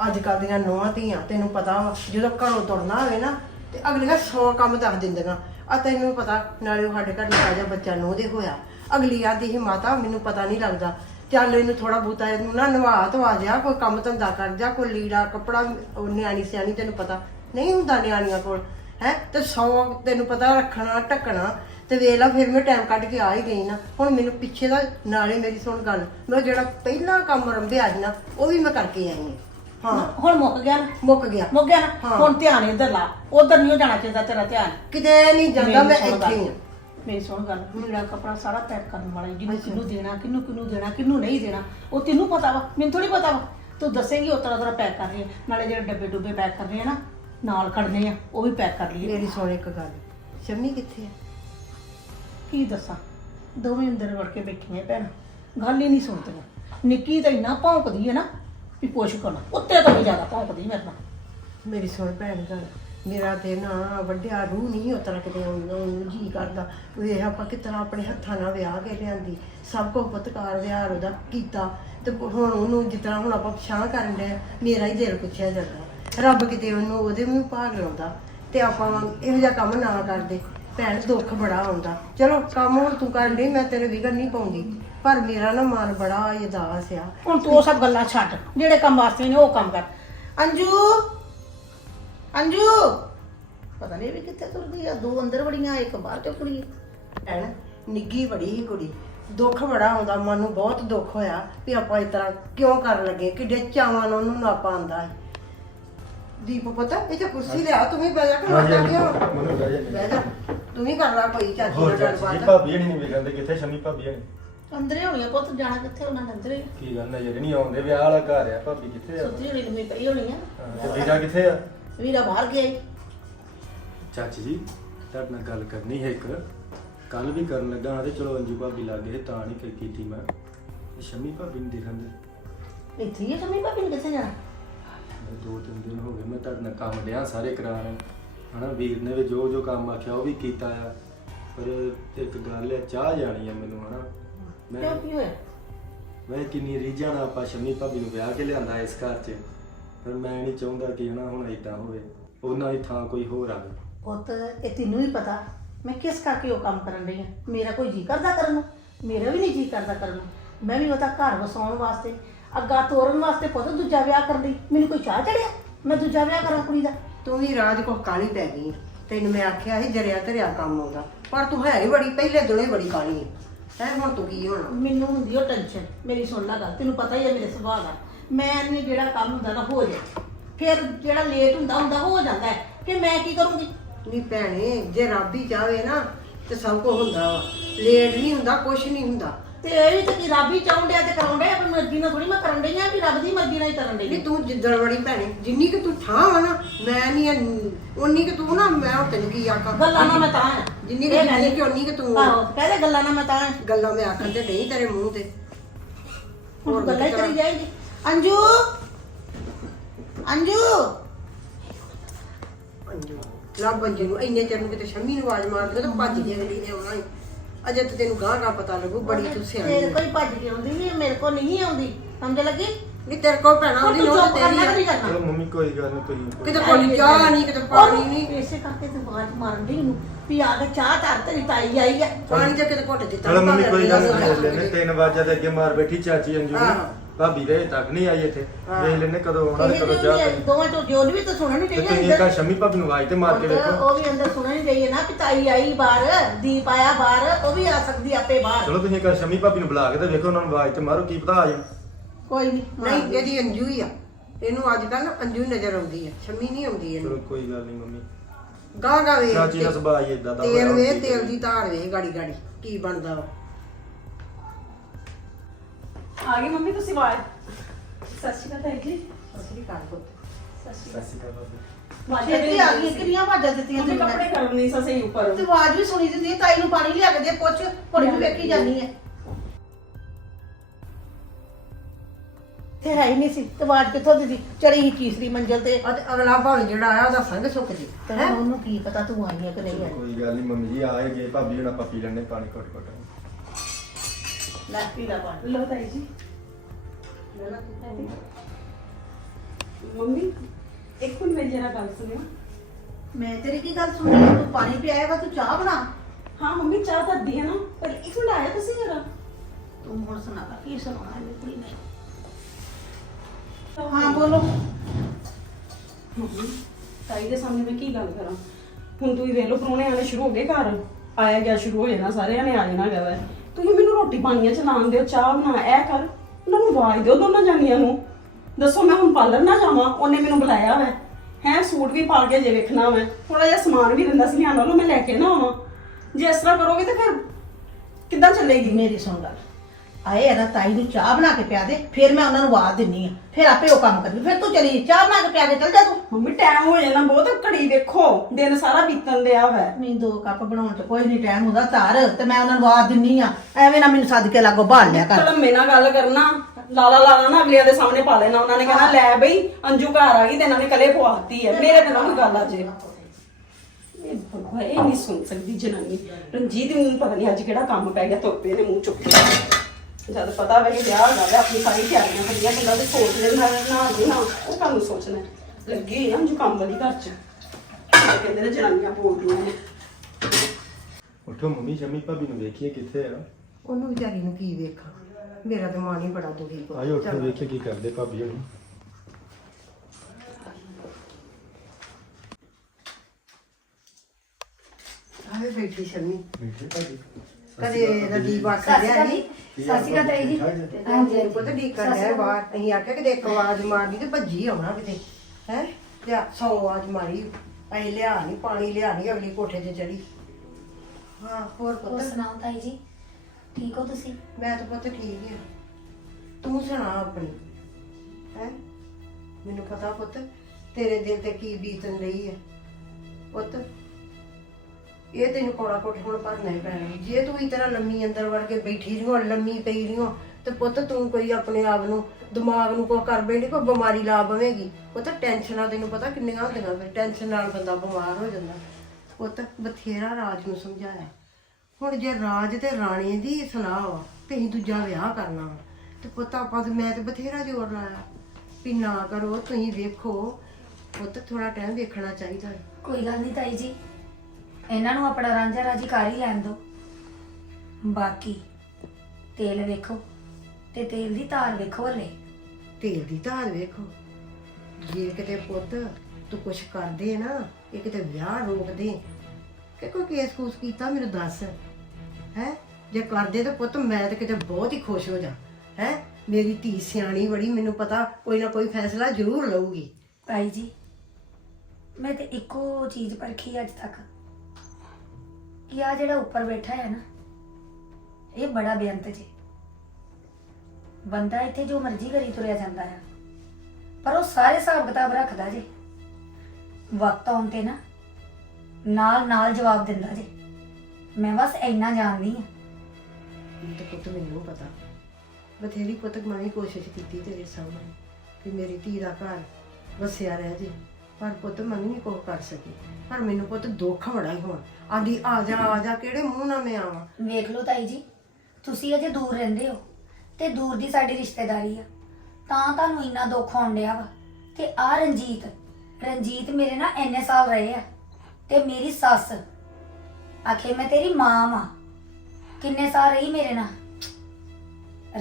ਅੱਜ ਕੱਲ ਦੀਆਂ ਨੋਹਾਂ ਧੀਆਂ ਤੈਨੂੰ ਪਤਾ ਵਾ ਜਦੋਂ ਘਰੋਂ ਤੁਰਨਾ ਹੋਵੇ ਨਾ ਤੇ ਅਗਲੀਆਂ 100 ਕੰਮ ਦੱਸ ਦਿੰਦੀਆਂ। ਆ ਤੈਨੂੰ ਪਤਾ ਨਾਲੇ ਉਹ ਸਾਡੇ ਘਰ ਨਿੱਕਾ ਬੱਚਾ ਨੋਹ ਦੇ ਹੋਇਆ। ਅਗਲੀ ਆਦੀ ਹੀ ਮਾਤਾ ਮੈਨੂੰ ਪਤਾ ਨਹੀਂ ਲੱਗਦਾ। ਚੱਲ ਇਹਨੂੰ ਥੋੜਾ ਬਹੁਤਾ ਇਹਨੂੰ ਨਾ ਨਵਾ ਧਵਾ ਜਾ ਕੋਈ ਕੰਮ ਧੰਦਾ ਕਰ ਜਾ ਕੋਈ ਲੀੜਾ ਕੱਪੜਾ ਉਹ ਨਿਆਣੀ ਸਿਆਣੀ ਤੈਨੂੰ ਪਤਾ। ਨਹੀਂ ਹੁੰਦਾ ਨਿਆਣੀਆਂ ਕੋਲ ਹੈ? ਤੇ ਸੌ ਤੈਨੂੰ ਪਤਾ ਰੱਖਣਾ ਢੱਕਣਾ। ਤੇ ਵੇਖ ਲਾ ਫਿਰ ਮੈਂ ਟਾਈਮ ਕੱਢ ਕੇ ਆ ਹੀ ਗਈ ਨਾ। ਹੁਣ ਮੈਨੂੰ ਪਿੱਛੇ ਦਾ ਨਾਲੇ ਮੇਰੀ ਸੁਣ ਗੱਲ। ਮੈਂ ਜਿਹੜਾ ਪਹਿਲਾ ਕੰਮ ਰੰਭਿਆ ਸੀ ਨਾ ਉਹ ਵੀ ਮੈਂ ਕਰਕੇ ਆਈ ਹਾਂ। ਹਾਂ। ਹੁਣ ਮੁੱਕ ਗਿਆ ਨਾ? ਮੁੱਕ ਗਿਆ। ਮੁੱਕ ਗਿਆ ਨਾ। ਹੁਣ ਧਿਆਨ ਇੱਧਰ ਲਾ। ਉਧਰ ਨਹੀਂ ਜਾਣਾ ਚਾਹੀਦਾ ਤੇਰਾ ਧਿਆਨ। ਕਿਤੇ ਨਹੀਂ ਜਾਂਦਾ ਮੈਂ ਇੱਥੇ। ਹਾਂ। ਮੇਰੀ ਸੁਣ ਗੱਲ ਮੇਰਾ ਕਪੜਾ ਸਾਰਾ ਪੈਕ ਕਰਨ ਵਾਲਾ ਹੈ ਜਿਹਨੂੰ ਕਿਹਨੂੰ ਦੇਣਾ ਕਿਹਨੂੰ ਕਿਹਨੂੰ ਦੇਣਾ ਕਿਹਨੂੰ ਨਹੀਂ ਦੇਣਾ ਉਹ ਤੈਨੂੰ ਪਤਾ ਵਾ ਮੈਨੂੰ ਥੋੜੀ ਪਤਾ ਵਾ। ਤੂੰ ਦੱਸੇਂਗੀ ਉਤਰਾ ਉਤਰਾ ਪੈਕ ਕਰ ਰਹੀ ਹੈ। ਨਾਲੇ ਜਿਹੜੇ ਡੱਬੇ ਡੁੱਬੇ ਪੈਕ ਕਰ ਰਹੇ ਆ ਨਾ ਨਾਲ ਖੜਨੇ ਆ ਉਹ ਵੀ ਪੈਕ ਕਰ ਲਈਏ। ਮੇਰੀ ਸੁਣ ਇੱਕ ਗੱਲ ਸ਼ਮੀ ਕਿੱਥੇ ਆ? ਕੀ ਦੱਸਾਂ? ਦੋਵੇਂ ਅੰਦਰ ਵੜ ਕੇ ਬੈਠੀਆਂ ਭੈਣ। ਗੱਲ ਹੀ ਨਹੀਂ ਸੁਣਦੀਆਂ। ਨਿੱਕੀ ਤਾਂ ਇੰਨਾ ਭੌਂਕਦੀ ਹੈ ਨਾ ਵੀ ਪੁੱਛ ਕਰਨਾ ਉੱਤੇ ਤੋਂ ਵੀ ਜ਼ਿਆਦਾ ਭੌਂਕਦੀ ਮੇਰੇ ਨਾਲ। ਮੇਰੀ ਸੁਣ ਭੈਣ ਗੱਲ। ਮੇਰਾ ਤੇ ਨਾ ਵੱਡਿਆ ਰੂਹ ਨਹੀਂ ਉਤਰਾ ਕਿਤੇ ਉਹਨੂੰ ਜੀ ਕਰਦਾ। ਵੇਖ ਆਪਾਂ ਕਿਤਨਾ ਆਪਣੇ ਹੱਥਾਂ ਨਾਲ ਵਿਆਹ ਕੇ ਲਿਆਂਦੀ। ਸਭ ਕੁਝ ਪੁੱਤਕਾਰ ਵਿਹਾਰ ਉਹਦਾ ਕੀਤਾ। ਤੇ ਹੁਣ ਉਹਨੂੰ ਜਿਤਨਾ ਹੁਣ ਆਪਾਂ ਪਛਾਣ ਕਰਨ ਦੇ ਮੇਰਾ ਹੀ ਦਿਲ ਪੁੱਛਿਆ ਜਾਂਦਾ। ਰੱਬ ਕਿਤੇ ਉਹਨੂੰ ਉਹਦੇ ਵੀ ਭਾਗ ਲਾਉਂਦਾ ਤੇ ਆਪਾਂ ਇਹੋ ਜਿਹਾ ਕੰਮ ਨਾ ਕਰਦੇ। ਭੈਣ ਦੁੱਖ ਬੜਾ ਆਉਂਦਾ। ਚਲੋ ਕੰਮ ਹੁਣ ਤੂੰ ਕਰਨ ਡਈ ਮੈਂ ਤੇਰੇ ਵਿਗੜ ਨਹੀਂ ਪਾਉਂਦੀ। ਪਰ ਮੇਰਾ ਨਾ ਮਨ ਬੜਾ ਉਦਾਸ ਆ। ਹੁਣ ਤੂੰ ਉਹ ਸਭ ਗੱਲਾਂ ਛੱਡ। ਜਿਹੜੇ ਕੰਮ ਵਾਸਤੇ ਨੇ ਉਹ ਕੰਮ ਕਰ। ਅੰਜੂ! ਅੰਜੂ! ਪਤਾ ਨਹੀਂ ਵੀ ਕਿੱਥੇ ਤੁਰਦੀ ਆ। ਦੋ ਅੰਦਰ ਵੜੀਆਂ ਇੱਕ ਬਾਹਰ ਚੋਂ ਕੁੜੀ ਭੈਣ ਨਿੱਗੀ ਬੜੀ ਹੀ ਕੁੜੀ। ਦੁੱਖ ਬੜਾ ਆਉਂਦਾ ਮਨ ਨੂੰ ਬਹੁਤ ਦੁੱਖ ਹੋਇਆ ਵੀ ਆਪਾਂ ਇਸ ਤਰ੍ਹਾਂ ਕਿਉਂ ਕਰਨ ਲੱਗੇ ਕਿੱਡੇ ਚਾਵਾਂ ਨਾਲ ਉਹਨੂੰ ਨਾ ਪਾਉਂਦਾ ਦੀਪ ਪਤਾ ਇਹ ਤਾਂ ਕੁਰਸੀ ਲਿਆ ਤੂੰ ਵੀ ਬਹਿ ਜਾ ਕਿ ਹਾਂਜੀ, ਮਾਤਾ ਕਿਉਂ ਮੈਨੂੰ ਲੈ ਜਾ। ਬਹਿ ਜਾ। ਤੂੰ ਵੀ ਕਰ ਲਾ ਕੋਈ ਚਾਚੀ ਹੋਰ ਨਾਲ ਜੀ ਗੱਲਬਾਤ। ਭਾਬੀ ਨਹੀਂ ਵੇਖਣ ਦੇ ਕਿੱਥੇ ਸ਼ਮੀ ਭਾਬੀ ਨੇ ਅੰਦਰੇ ਹੋਣੀਆਂ ਪੁੱਤ ਜਾਣਾ ਕਿੱਥੇ ਉਹਨਾਂ ਨੇ ਅੰਦਰੇ। ਕੀ ਗੱਲ ਨਜ਼ਰ ਨਹੀਂ ਆਉਂਦੇ ਵਿਆਹ ਵਾਲਾ ਘਰ ਆ ਭਾਬੀ ਕਿੱਥੇ ਆ? ਸੁੱਤੀ ਹੋਣੀ ਲੰਮੀ ਪਈ ਹੋਣੀ ਆ। ਹਾਂ, ਤੇ ਵੀਰਾ ਕਿੱਥੇ ਆ? ਵੀਰਾ ਬਾਹਰ ਈ। ਚਾਚੀ ਜੀ ਤੁਹਾਡੇ ਨਾਲ ਗੱਲ ਕਰਨੀ ਹੈ ਇੱਕ। ਕੱਲ ਵੀ ਕਰਨ ਲੱਗਾ ਹਾਂ ਤੇ ਚਲੋ ਅੰਜੂ ਭਾਬੀ ਲੱਗ ਗਏ ਤਾਂ ਨਹੀਂ ਫਿਰ ਕੀਤੀ ਮੈਂ। ਸ਼ਮੀ ਭਾਬੀ ਨੂੰ ਦੇਖਣ ਦੇ। ਇੱਥੇ ਹੀ ਆ ਸ਼ਮੀ ਭਾਬੀ ਨੇ ਕਿੱਥੇ ਜਾਣਾ? ਮੈਂ ਦੋ ਤਿੰਨ ਦਿਨ ਹੋ ਗਏ ਮੈਂ ਤੁਹਾਡੇ ਨਾਲ ਕੰਮ ਡਿਆ ਸਾਰੇ ਕਰਾਉਣ। ਹਨਾ ਵੀਰ ਨੇ ਵੀ ਜੋ ਜੋ ਕੰਮ ਆਖਿਆ ਉਹ ਵੀ ਕੀਤਾ ਆ। ਪਰ ਇੱਕ ਗੱਲ ਹੈ ਚਾਹ ਜਾਣੀ ਆ ਮੈਨੂੰ ਹਨਾ। ਮੈਂ ਕਿਉਂ ਕੀ ਹੋਇਆ? ਮੈਂ ਕਿੰਨੀ ਰੀਝਾਂ ਨਾਲ ਆਪਾਂ ਸ਼ਮੀ ਭਾਬੀ ਨੂੰ ਵਿਆਹ ਕੇ ਲਿਆਂਦਾ ਇਸ ਘਰ 'ਚ। ਪਰ ਮੈਂ ਨਹੀਂ ਚਾਹੁੰਦਾ ਕਿ ਹਨਾ ਹੁਣ ਇਦਾਂ ਹੋਵੇ। ਉਹਨਾਂ ਦੀ ਥਾਂ ਕੋਈ ਹੋਰ ਆਵੇ ਪੁੱਤ ਇਹ ਤੈਨੂੰ ਵੀ ਪਤਾ ਮੈਂ ਕਿਸ ਕਰਕੇ ਉਹ ਕੰਮ ਕਰਨ ਰਹੀ ਹਾਂ ਮੇਰਾ ਕੋਈ ਜੀ ਕਰਦਾ ਕਰਨ ਨੂੰ? ਮੇਰਾ ਵੀ ਨਹੀਂ ਜੀ ਕਰਦਾ ਕਰਨ ਨੂੰ। ਮੈਂ ਵੀ ਉਹਦਾ ਘਰ ਵਸਾਉਣ ਵਾਸਤੇ ਅੱਗਾ ਤੋਰਨ ਵਾਸਤੇ ਪੁੱਤ ਦੂਜਾ ਵਿਆਹ ਕਰਨ ਦੀ ਮੈਨੂੰ ਕੋਈ ਚਾਹ ਚੜਿਆ? ਮੈਂ ਦੂਜਾ ਵਿਆਹ ਕਰਾਂ ਕੁੜੀ ਦਾ? ਤੂੰ ਵੀ ਰਾਜ ਕੋ ਕਾਲੀ ਪੈ ਗਈ। ਤੈਨੂੰ ਮੈਂ ਆਖਿਆ ਸੀ ਜਰਿਆ ਧਰਿਆ ਕੰਮ ਆਉਂਦਾ। ਪਰ ਤੂੰ ਹੈ ਹੀ ਬੜੀ ਪਹਿਲੇ ਦਿਨੋਂ ਹੀ ਬੜੀ ਕਾਲੀ ਹੈ ਹੈ ਹੁਣ ਤੂੰ ਕੀ ਹੋਣਾ? ਮੈਨੂੰ ਹੁੰਦੀ ਉਹ ਟੈਨਸ਼ਨ ਮੇਰੀ ਸੁਣ ਲੈ ਗੱਲ ਤੈਨੂੰ ਪਤਾ ਹੀ ਹੈ ਮੇਰੇ ਸੁਭਾਅ ਦਾ। ਮੈਂ ਨਹੀਂ ਜਿਹੜਾ ਕੰਮ ਹੁੰਦਾ ਨਾ ਹੋ ਜਾਏ। ਫਿਰ ਜਿਹੜਾ ਲੇਟ ਹੁੰਦਾ ਹੁੰਦਾ ਹੋ ਜਾਂਦਾ ਹੈ। ਕਿ ਮੈਂ ਕੀ ਕਰੂੰਗੀ? ਨਹੀਂ ਭੈਣੇ ਜੇ ਰੱਬ ਹੀ ਚਾਹਵੇ ਨਾ ਤੇ ਸਭ ਕੁਝ ਹੁੰਦਾ ਵਾ। ਲੇਟ ਨਹੀਂ ਹੁੰਦਾ ਕੁਝ ਨਹੀਂ ਹੁੰਦਾ। ਤੇ ਇਹ ਵੀ ਤਾਂ ਕੀ ਰੱਬ ਹੀ ਚਾਹੁੰਦੇ ਆ ਤੇ ਕਰਾਉਂਦੇ ਆ ਆਪਣੀ ਮਰਜ਼ੀ ਨਾਲ ਥੋੜੀ ਮੈਂ ਕਰਨ ਡਈ ਆ ਵੀ ਰੱਬ ਦੀ ਮਰਜ਼ੀ ਨਾਲ ਹੀ ਕਰਨ ਡਈ ਨਹੀਂ ਆ। ਤੂੰ ਜਿੱਦਣ ਬੜੀ ਭੈਣੇ ਜਿੰਨੀ ਕਿ ਤੂੰ ਠਾਹ ਵਾ ਨਾ ਮੈਂ ਨਹੀਂ ਉਨੀ ਕਿ ਤੂੰ ਨਾ ਮੈਂ ਤੈਨੂੰ ਕੀ ਆਖਾਂ? ਗੱਲਾਂ ਨਾਲ ਮੈਂ ਤਾਂ ਆ ਜਿੰਨੀ ਕਿ ਇਹ ਜਿੰਨੀ ਕਿ ਉਨੀ ਕਿ ਤੂੰ ਆਹੋ ਕਹਦੇ ਗੱਲਾਂ ਨਾਲ ਮੈਂ ਤਾਂ ਆ ਗੱਲਾਂ ਮੈਂ ਆਖਣ ਤੇ ਨਹੀਂ ਤੇਰੇ ਮੂੰਹ ਤੇ। ਹੁਣ ਗੱਲਾਂ ਹੀ ਕਰੀ? ਜਾਏਗੀ। ਅੰਜੂ? ਅੰਜੂ? ਅੰਜੂ ਲੱਭ ਅੰਜੂ ਨੂੰ ਇੰਨੇ ਚਿਰ ਨੂੰ ਕਿਤੇ ਸ਼ੰਮੀ ਨੂੰ ਆਵਾਜ਼ ਮਾਰ ਦੇ ਤਾਂ ਭੱਜ ਜੇ ਅਗਲੀ ਨੇ ਆਉਣਾ ਹੀ ਅਜੇ ਤੇ ਤੈਨੂੰ ਗਾਂ ਗਾਂ ਪਤਾ ਲੱਗੂ ਬੜੀ ਤੂੰ ਸਿਆਣੀ ਤੇਰੇ ਹੈ। ਕੋਈ ਭੱਜ ਕੇ ਆਉਂਦੀ ਵੀ ਮੇਰੇ ਕੋਲ ਨਹੀਂ ਆਉਂਦੀ। ਸਮਝ ਲੱਗੀ? ਨਹੀਂ ਤੇਰੇ ਕੋਲ ਭੈਣਾ ਹੁਣ ਉਹਦੀ ਤੂੰ ਨੋਟ ਚੁੱਪ ਕਰਨਾ ਕਿ ਤੇਰੀ ਨਹੀਂ ਆ। ਕਰਨਾ? ਚਲੋ ਮੰਮੀ ਕੋਈ ਗੱਲ ਨਹੀਂ ਤੁਸੀਂ ਕਿਤੇ ਕੋਈ ਚਾਹ ਨਹੀਂ ਕਿਤੇ ਪਾਣੀ ਨਹੀਂ। ਉਹਨੂੰ ਇਸੇ ਕਰਕੇ ਤੇ ਆਵਾਜ਼ ਮਾਰਨ ਦੀ ਨੂੰ ਵੀ ਆ ਕੇ ਚਾਹ ਧਰ ਤੇਰੀ ਤਾਈ ਆਈ ਹੈ ਪਾਣੀ ਤੇ ਕਿਤੇ ਘੁੱਟ ਦਿੱਤਾ ਚਲੋ ਮੰਮੀ ਕੋਈ ਗੱਲ ਨਹੀਂ ਲੈਣੇ ਤਿੰਨ ਵਜੇ ਦੇ ਅੱਗੇ ਮਾਰ ਬੈਠੀ ਚਾਚੀ ਅੰਜੂ ਭਾਬੀ ਦੇ ਤੱਕ ਨਹੀਂ ਆਈ ਇੱਥੇ। ਹਾਂ। ਵੇਖ ਲੈਣੇ ਕਦੋਂ ਆਉਣਾ ਤੇ ਇਹ ਕਦੋਂ ਜਾ ਉਹਦੀ ਦੋਵਾਂ ਚੋਂ ਵੀ ਤਾਂ ਸੁਣਨ ਨਹੀਂ ਤੇ ਇੱਕ ਸ਼ਮੀ ਭਾਬੀ ਨੂੰ ਆਵਾਜ਼ ਤੇ ਮਾਰ ਕੇ ਵੇਖੋ ਉਹ ਵੀ ਅੰਦਰ ਸੁਣਨ ਨਹੀਂ ਚਾਹੀਏ ਨਾ ਕਿ ਤਾਈ ਆਈ ਬਾਹਰ ਦੀਪ ਆਇਆ ਬਾਹਰ ਉਹ ਵੀ ਆ ਸਕਦੀ ਆਪੇ ਬਾਹਰ। ਚਲੋ ਤੁਸੀਂ ਇੱਕ ਸ਼ਮੀ ਭਾਬੀ ਨੂੰ ਬੁਲਾ ਕੇ ਤੇ ਵੇਖੋ ਉਹਨਾਂ ਨੂੰ ਆਵਾਜ਼ ਤੇ ਮਾਰੋ ਕੀ ਪਤਾ ਆ ਜਾਣ। ਕੋਈ ਨਹੀਂ ਨਹੀਂ ਇਹਦੀ ਅੰਜੂ ਹੀ ਆ। ਇਹਨੂੰ ਅੱਜ ਕੱਲ ਅੰਜੂ ਨਜ਼ਰ ਆਉਂਦੀ ਹੈ ਸ਼ੰਮੀ ਨਹੀਂ ਆਉਂਦੀ ਚਲੋ ਇਹਨੂੰ ਕੋਈ ਗੱਲ ਨਹੀਂ ਮੰਮੀ। ਗਾਂ ਗਾਂ ਵੇ ਚਾਚੀ ਦਾ ਸੁਭਾਅ ਹੀ ਇਦਾਂ ਦਾ ਤੇਲ ਹੋਇਆ, ਵੇ ਤੇਲ। ਦੀ ਧਾਰ ਵੇ ਗਾੜੀ ਗਾੜੀ ਕੀ ਬਣਦਾ ਵਾ। ਆ ਗਈ ਮੰਮੀ ਤੁਸੀਂ ਆਵਾਜ਼। ਸਤਿ ਸ਼੍ਰੀ ਅਕਾਲ ਤਾਈ ਜੀ। ਅਸਲੀ ਕਰ ਪੁੱਤ। ਸਤਿ ਸ਼੍ਰੀ ਅਕਾਲ। ਭਾਬੀ ਅਕਾਲ ਛੇਤੀ ਆ ਗਈ ਕਿੰਨੀਆਂ ਆਵਾਜ਼ਾਂ ਦਿੱਤੀਆਂ ਮੰਮੀ ਕੱਪੜੇ ਕਰਨ ਨਹੀਂ ਸਹੀ ਉੱਪਰ। ਤੇ ਆਵਾਜ਼ ਵੀ ਸੁਣੀ ਹੈ, ਤਾਈ ਨੂੰ ਪਾਣੀ ਲਿਆ ਕੇ ਦੇ ਪੁੱਛ ਕੁੜੀ ਵੀ ਵੇਖੀ ਜਾਨੀ ਹੈ ਤੇ ਹੈ ਹੀ ਨਹੀਂ ਸੀ ਤੇ ਆਵਾਜ਼ ਕਿੱਥੋਂ ਦੀ ਸੀ ਚੜੀ ਸੀ ਤੀਸਰੀ ਮੰਜ਼ਲ ਤੇ। ਅਤੇ ਅਗਲਾ ਭਾਵੇਂ ਜਿਹੜਾ ਆਇਆ ਉਹਦਾ ਸੰਗ ਸੁੱਕ ਜੀ ਤੇ ਹੁਣ ਉਹਨੂੰ ਕੀ ਪਤਾ ਤੂੰ ਆਈ ਹੈ ਕਿ ਨਹੀਂ ਆਈ। ਕੋਈ ਗੱਲ ਨਹੀਂ ਮੰਮੀ ਜੀ ਆਏ ਗਏ। ਭਾਬੀ ਹੁਣ ਆਪਾਂ ਪੀ ਲੈਣੇ ਪਾਣੀ ਘੁੱਟ ਘੁੱਟ ਲੈ ਪੀ ਲੈ ਪਾਣੀ। ਲੋ ਤਾਈ ਜੀ। ਮੰਮੀ ਇੱਕ ਮਿੰਟ ਮੇਰੀ ਜਰਾ ਗੱਲ ਸੁਣਿਓ। ਮੈਂ ਤੇਰੀ ਕੀ ਗੱਲ ਸੁਣੀ? ਹੈ? ਤੂੰ ਪਾਣੀ ਪਿਆਇਆ ਵਾ ਤੂੰ ਚਾਹ ਬਣਾ। ਹਾਂ ਮੰਮੀ ਚਾਹ ਤਾਂ ਦੀ ਹੈ ਨਾ ਪਰ ਇੱਕ ਮਿੰਟ ਆਇਆ ਤੁਸੀਂ ਜਰਾ। ਤੂੰ ਹੁਣ ਸੁਣਾ ਲੈ, ਕੀ ਸੁਣਾਉਣਾ ਹੈ ਕੁੜੀ ਨੇ ਹਾਂ ਬੋਲੋ। ਮੰਮੀ ਤਾਈ ਦੇ ਸਾਹਮਣੇ ਮੈਂ ਕੀ ਗੱਲ ਕਰਾਂ? ਹੁਣ ਤੁਸੀਂ ਵੇਖ ਲਓ ਪ੍ਰਾਹੁਣੇ ਆਣੇ ਸ਼ੁਰੂ ਹੋ ਗਏ ਘਰ। ਆਇਆ ਗਿਆ ਸ਼ੁਰੂ ਹੋ ਜਾਣਾ ਸਾਰਿਆਂ ਨੇ ਆ ਜਾਣਾ ਹੈਗਾ ਵਾ। ਤੁਸੀਂ ਮੈਨੂੰ ਰੋਟੀ ਪਾਣੀਆਂ ਚ ਲਾਉਣ ਦਿਓ, ਚਾਹ ਬਣਾ ਐ ਕਰ। ਉਹਨਾਂ ਨੂੰ ਆਵਾਜ਼ ਦਿਓ ਦੋਨਾਂ ਜਾਨੀਆਂ ਨੂੰ। ਦੱਸੋ ਮੈਂ ਹੁਣ ਪਾਰਲਰ ਨਾ ਜਾਵਾਂ, ਉਹਨੇ ਮੈਨੂੰ ਬੁਲਾਇਆ ਵੈ। ਹੈ, ਸੂਟ ਵੀ ਪਾ ਕੇ ਜੇ ਵੇਖਣਾ ਮੈਂ ਥੋੜਾ ਜਿਹਾ ਸਮਾਨ ਵੀ ਦਿੰਦਾ ਸੀ ਲਿਆਉਣ ਵਾਲੋ ਮੈਂ ਲੈ ਕੇ ਨਾ ਆਵਾਂ। ਜੇ ਇਸ ਤਰ੍ਹਾਂ ਕਰੋਗੇ ਤੇ ਫਿਰ ਕਿੱਦਾਂ ਚੱਲੇਗੀ ਮੇਰੀ ਸੁਣ ਗੱਲ ਆਏ ਨਾ ਤਾਈ ਨੂੰ ਚਾਹ ਬਣਾ ਕੇ ਪਿਆ ਦੇ ਫਿਰ ਮੈਂ ਉਹਨਾਂ ਨੂੰ ਆਵਾਜ਼ ਦਿੰਨੀ ਆ। ਫਿਰ ਆਪੇ ਉਹ ਕੰਮ ਕਰਨੀ ਫਿਰ ਤੂੰ ਚਲੀ ਚਾਹ ਬਣਾ ਕੇ ਪਿਆ ਦੇ ਚੱਲ ਜਾ ਤੂੰ। ਮੰਮੀ ਟਾਈਮ ਹੋ ਜਾਣਾ ਬਹੁਤ ਘੜੀ ਵੇਖੋ ਦਿਨ ਸਾਰਾ ਬੀਤਣ ਦਿਆ ਵਾ। ਨਹੀਂ ਦੋ ਕੱਪ ਬਣਾਉਣ ਚ ਕੋਈ ਨਹੀਂ ਟਾਈਮ ਹੁੰਦਾ ਧਰ ਤੇ ਮੈਂ ਉਹਨਾਂ ਨੂੰ ਆਵਾਜ਼ ਦਿੰਨੀ ਆ। ਐਵੇਂ ਨਾ ਮੈਨੂੰ ਸੱਦ ਕੇ ਲਾਗੋ ਭਾਲ ਲਿਆ ਕਰ। ਧੜਮੇ ਨਾਲ ਗੱਲ ਕਰਨਾ। ਲਾਲਾ ਲਾਲਾ ਨਾ ਅਗਲਿਆਂ ਦੇ ਸਾਹਮਣੇ ਪਾ ਲੈਣਾ ਉਹਨਾਂ ਨੇ ਕਹਿਣਾ ਲੈ ਬਈ ਅੰਜੂ ਘਰ ਆ ਗਈ ਤੇ ਇਹਨਾਂ ਨੇ ਕਲੇ ਪਵਾਤੀ ਹੈ ਮੇਰੇ ਤੇ ਨਾ ਕੋਈ ਗੱਲ ਆ ਜੇ। ਇਹ ਇਹ ਨਹੀਂ ਸੁਣ ਸਕਦੀ ਜਨਾਨੀ। ਰਣਜੀਤ ਨੂੰ ਪਤਾ ਨਹੀਂ ਅੱਜ ਕਿਹੜਾ ਕੰਮ ਪੈ ਗਿਆ ਤੋਪੇ ਨੇ ਮੂੰਹ ਚੁੱਕ ਕੇ ਜਦ ਪਤਾ ਵੇ ਕਿ ਵਿਆਹ ਹੋ ਗਿਆ ਆਪਣੀ ਸਾਰੀ ਤਿਆਰੀਆਂ ਕਰੀਆਂ ਬੰਦਾ ਤੇ ਸੋਚ ਲੈਂਦਾ ਨਾ ਜੀ ਨਾ ਉਹ ਕੰਮ ਨੂੰ ਸੋਚਣਾ। ਲੱਗੀ ਹੋਈ ਆ ਅੰਜੂ ਕੰਮ ਵਾਲੀ ਘਰ ਚ। ਕਹਿੰਦੇ ਨੇ ਜਨਾਨੀਆਂ ਬੋਲਦੀਆਂ ਨੇ। ਉੱਠੋ ਮੰਮੀ ਸ਼ਮੀ ਭਾਬੀ ਨੂੰ ਵੇਖੀਏ ਕਿੱਥੇ ਆ। ਉਹਨੂੰ ਵਿਚਾਰੀ ਨੂੰ ਕੀ ਵੇਖਾਂ? ਮੇਰਾ ਤਾਂ ਮਨ ਹੀ ਬੜਾ ਦੁਖੀ ਪੁੱਤ। ਆਇਓ ਉੱਠੋ ਚੱਲ। ਵੇਖੀਏ ਕੀ ਕਰਦੇ ਭਾਬੀ ਹੁਣ। ਆਵੇ ਬੈਠੀ ਸ਼ਮੀ। ਬੈਠੇ ਭਾਬੀ। ਕਦੇ ਨਹੀਂ। ਤਾਈ ਜੀ। ਹਾਂਜੀ ਪਤਾ ਕਰ ਰਿਹਾ ਬਾਹਰ। ਅਸੀਂ ਆਖਿਆ ਆਵਾਜ਼ ਮਾਰਦੀ ਤੇ ਭੱਜੀ ਆਉਣਾ ਕਿਤੇ। ਹੈ? ਲਿਆ ਸੌ ਆਵਾਜ਼ ਮਾਰੀ। ਅਸੀਂ ਲਿਆ ਨਹੀਂ ਪਾਣੀ ਲਿਆ ਨਹੀਂ ਅਗਲੀ ਕੋਠੇ ਤੇ ਚੜੀ। ਹਾਂ ਹੋਰ ਹੋਰ ਪੁੱਤ ਸੁਣਾਓ ਤਾਈ ਜੀ? ਠੀਕ ਹੋ ਤੁਸੀਂ? ਮੈਂ ਤਾਂ ਪੁੱਤ ਠੀਕ ਆ ਤੂੰ ਸੁਣਾ ਆਪਣੀ। ਹੈ? ਮੈਨੂੰ ਪਤਾ ਪੁੱਤ ਤੇਰੇ ਦਿਲ ਤੇ ਕੀ ਬੀਤਣ ਰਹੀ ਹੈ ਪੁੱਤ ਇਹ ਤੈਨੂੰ ਕੋੜਾ ਕੋਟ ਹੁਣ ਭਰਨਾ ਹੀ ਪੈਣਾ। ਜੇ ਤੂੰ ਇਸ ਤਰ੍ਹਾਂ ਲੰਮੀ ਅੰਦਰ ਵੜ ਕੇ ਬੈਠੀ ਰਹੀ ਲੰਮੀ ਪਈ ਰਹੀ ਤੇ ਪੁੱਤ ਤੂੰ ਕੋਈ ਆਪਣੇ ਆਪ ਨੂੰ, ਦਿਮਾਗ ਨੂੰ ਕੋ ਕਰ ਬੈਠੀ, ਕੋਈ ਬਿਮਾਰੀ ਲਾ ਬਵੇਂਗੀ। ਪੁੱਤ ਟੈਨਸ਼ਨਾਂ ਤੈਨੂੰ ਪਤਾ ਕਿੰਨੀਆਂ ਹੁੰਦੀਆਂ ਫਿਰ, ਟੈਨਸ਼ਨ ਨਾਲ ਬੰਦਾ ਬਿਮਾਰ ਹੋ ਜਾਂਦਾ। ਪੁੱਤ ਬਥੇਰਾ ਰਾਜ ਨੂੰ ਸਮਝਾਇਆ। ਹੁਣ ਜੇ ਰਾਜ ਤੇ ਰਾਣੀ ਦੀ ਸਲਾਹ ਵਾ ਤੇ ਅਸੀਂ ਦੂਜਾ ਵਿਆਹ ਕਰਨਾ ਵਾ। ਤੇ ਪੁੱਤ ਆਪਾਂ ਤੇ ਮੈਂ ਤੇ ਬਥੇਰਾ ਜ਼ੋਰ ਲਾਇਆ। ਵੀ ਨਾ ਕਰੋ, ਤੁਸੀਂ ਵੇਖੋ। ਪੁੱਤ ਥੋੜਾ ਟਾਈਮ ਵੇਖਣਾ ਚਾਹੀਦਾ। ਹੈ ਕੋਈ ਗੱਲ ਨਹੀਂ ਤਾਈ ਜੀ ਇਹਨਾਂ ਨੂੰ ਆਪਣਾ ਰਾਂਝਾ ਰਾਜੀ ਕਰ ਹੀ ਲੈਣ ਦਿਓ ਬਾਕੀ ਤੇਲ ਵੇਖੋ ਤੇ ਤੇਲ ਦੀ ਤਾਰ ਵੇਖੋ ਹਲੇ। ਤੇਲ ਦੀ ਧਾਰ ਵੇਖੋ। ਜੇ ਕਿਤੇ ਪੁੱਤ ਤੂੰ ਕੁਛ ਕਰਦੇ ਨਾ ਇਹ ਕਿਤੇ ਵਿਆਹ ਰੋਕ ਦੇ ਕਿ ਕੋਈ ਕੇਸ ਕੂਸ ਕੀਤਾ ਮੈਨੂੰ ਦੱਸ? ਹੈ? ਜੇ ਕਰਦੇ ਤਾਂ ਪੁੱਤ ਮੈਂ ਤਾਂ ਕਿਤੇ ਬਹੁਤ ਹੀ ਖੁਸ਼ ਹੋ ਜਾ। ਹੈ? ਮੇਰੀ ਧੀ ਸਿਆਣੀ ਬੜੀ ਮੈਨੂੰ ਪਤਾ ਕੋਈ ਨਾ ਕੋਈ ਫੈਸਲਾ ਜ਼ਰੂਰ ਲਊਗੀ। ਤਾਈ ਜੀ ਮੈਂ ਤੇ ਇੱਕੋ ਚੀਜ਼ ਪਰਖੀ ਅੱਜ ਤੱਕ। ਕਿ ਆ ਜਿਹੜਾ ਉੱਪਰ ਬੈਠਾ ਹੈ ਨਾ, ਇਹ ਬੜਾ ਬੇਅੰਤ ਜੀ। ਬੰਦਾ ਇੱਥੇ ਜੋ ਮਰਜ਼ੀ ਕਰੀ ਤੁਰਿਆ ਜਾਂਦਾ ਆ ਪਰ ਉਹ ਸਾਰੇ ਹਿਸਾਬ ਕਿਤਾਬ ਰੱਖਦਾ ਜੀ। ਵਕਤ ਆਉਣ ਤੇ ਨਾ, ਨਾਲ ਨਾਲ ਜਵਾਬ ਦਿੰਦਾ ਜੀ। ਮੈਂ ਬਸ ਇੰਨਾ ਜਾਣਦੀ ਆ ਇਹ ਪੁੱਤ ਮੈਨੂੰ ਪਤਾ। ਬਥੇਰੀ ਪੁੱਤ ਮੈਂ ਵੀ ਕੋਸ਼ਿਸ਼ ਕੀਤੀ ਤੇਰੇ ਸਾਹਮਣੇ ਕਿ ਮੇਰੀ ਧੀ ਦਾ ਘਰ ਵਸਿਆ ਰਹਿ ਜੇ। ਪਰ ਪੁੱਤ ਮੈਂ ਨਹੀਂ ਕੁਛ ਕਰ ਸਕੀ। ਪਰ ਮੈਨੂੰ ਪੁੱਤ ਦੁੱਖ ਬੜਾ ਹੀ ਹੁਣ। ਆਂਦੀ, ਆ ਜਾ ਆ ਜਾ, ਕਿਹੜੇ ਮੂੰਹ ਨਾਲ ਮੈਂ ਆਵਾਂ? ਵੇਖ ਲਓ ਤਾਈ ਜੀ, ਤੁਸੀਂ ਅਜੇ ਦੂਰ ਰਹਿੰਦੇ ਹੋ ਤੇ ਦੂਰ ਦੀ ਸਾਡੀ ਰਿਸ਼ਤੇਦਾਰੀ ਆ। ਤਾਂ ਤੁਹਾਨੂੰ ਇੰਨਾ ਦੁੱਖ ਹੋਣ ਡਿਆ ਵਾ ਤੇ ਆ ਰਣਜੀਤ ਰਣਜੀਤ ਮੇਰੇ ਨਾਲ ਇੰਨੇ ਸਾਲ ਰਹੇ ਆ ਤੇ ਮੇਰੀ ਸੱਸ ਆਖੇ, ਮੈਂ ਤੇਰੀ ਮਾਂ ਵਾਂ। ਕਿੰਨੇ ਸਾਲ ਰਹੀ ਮੇਰੇ ਨਾਲ?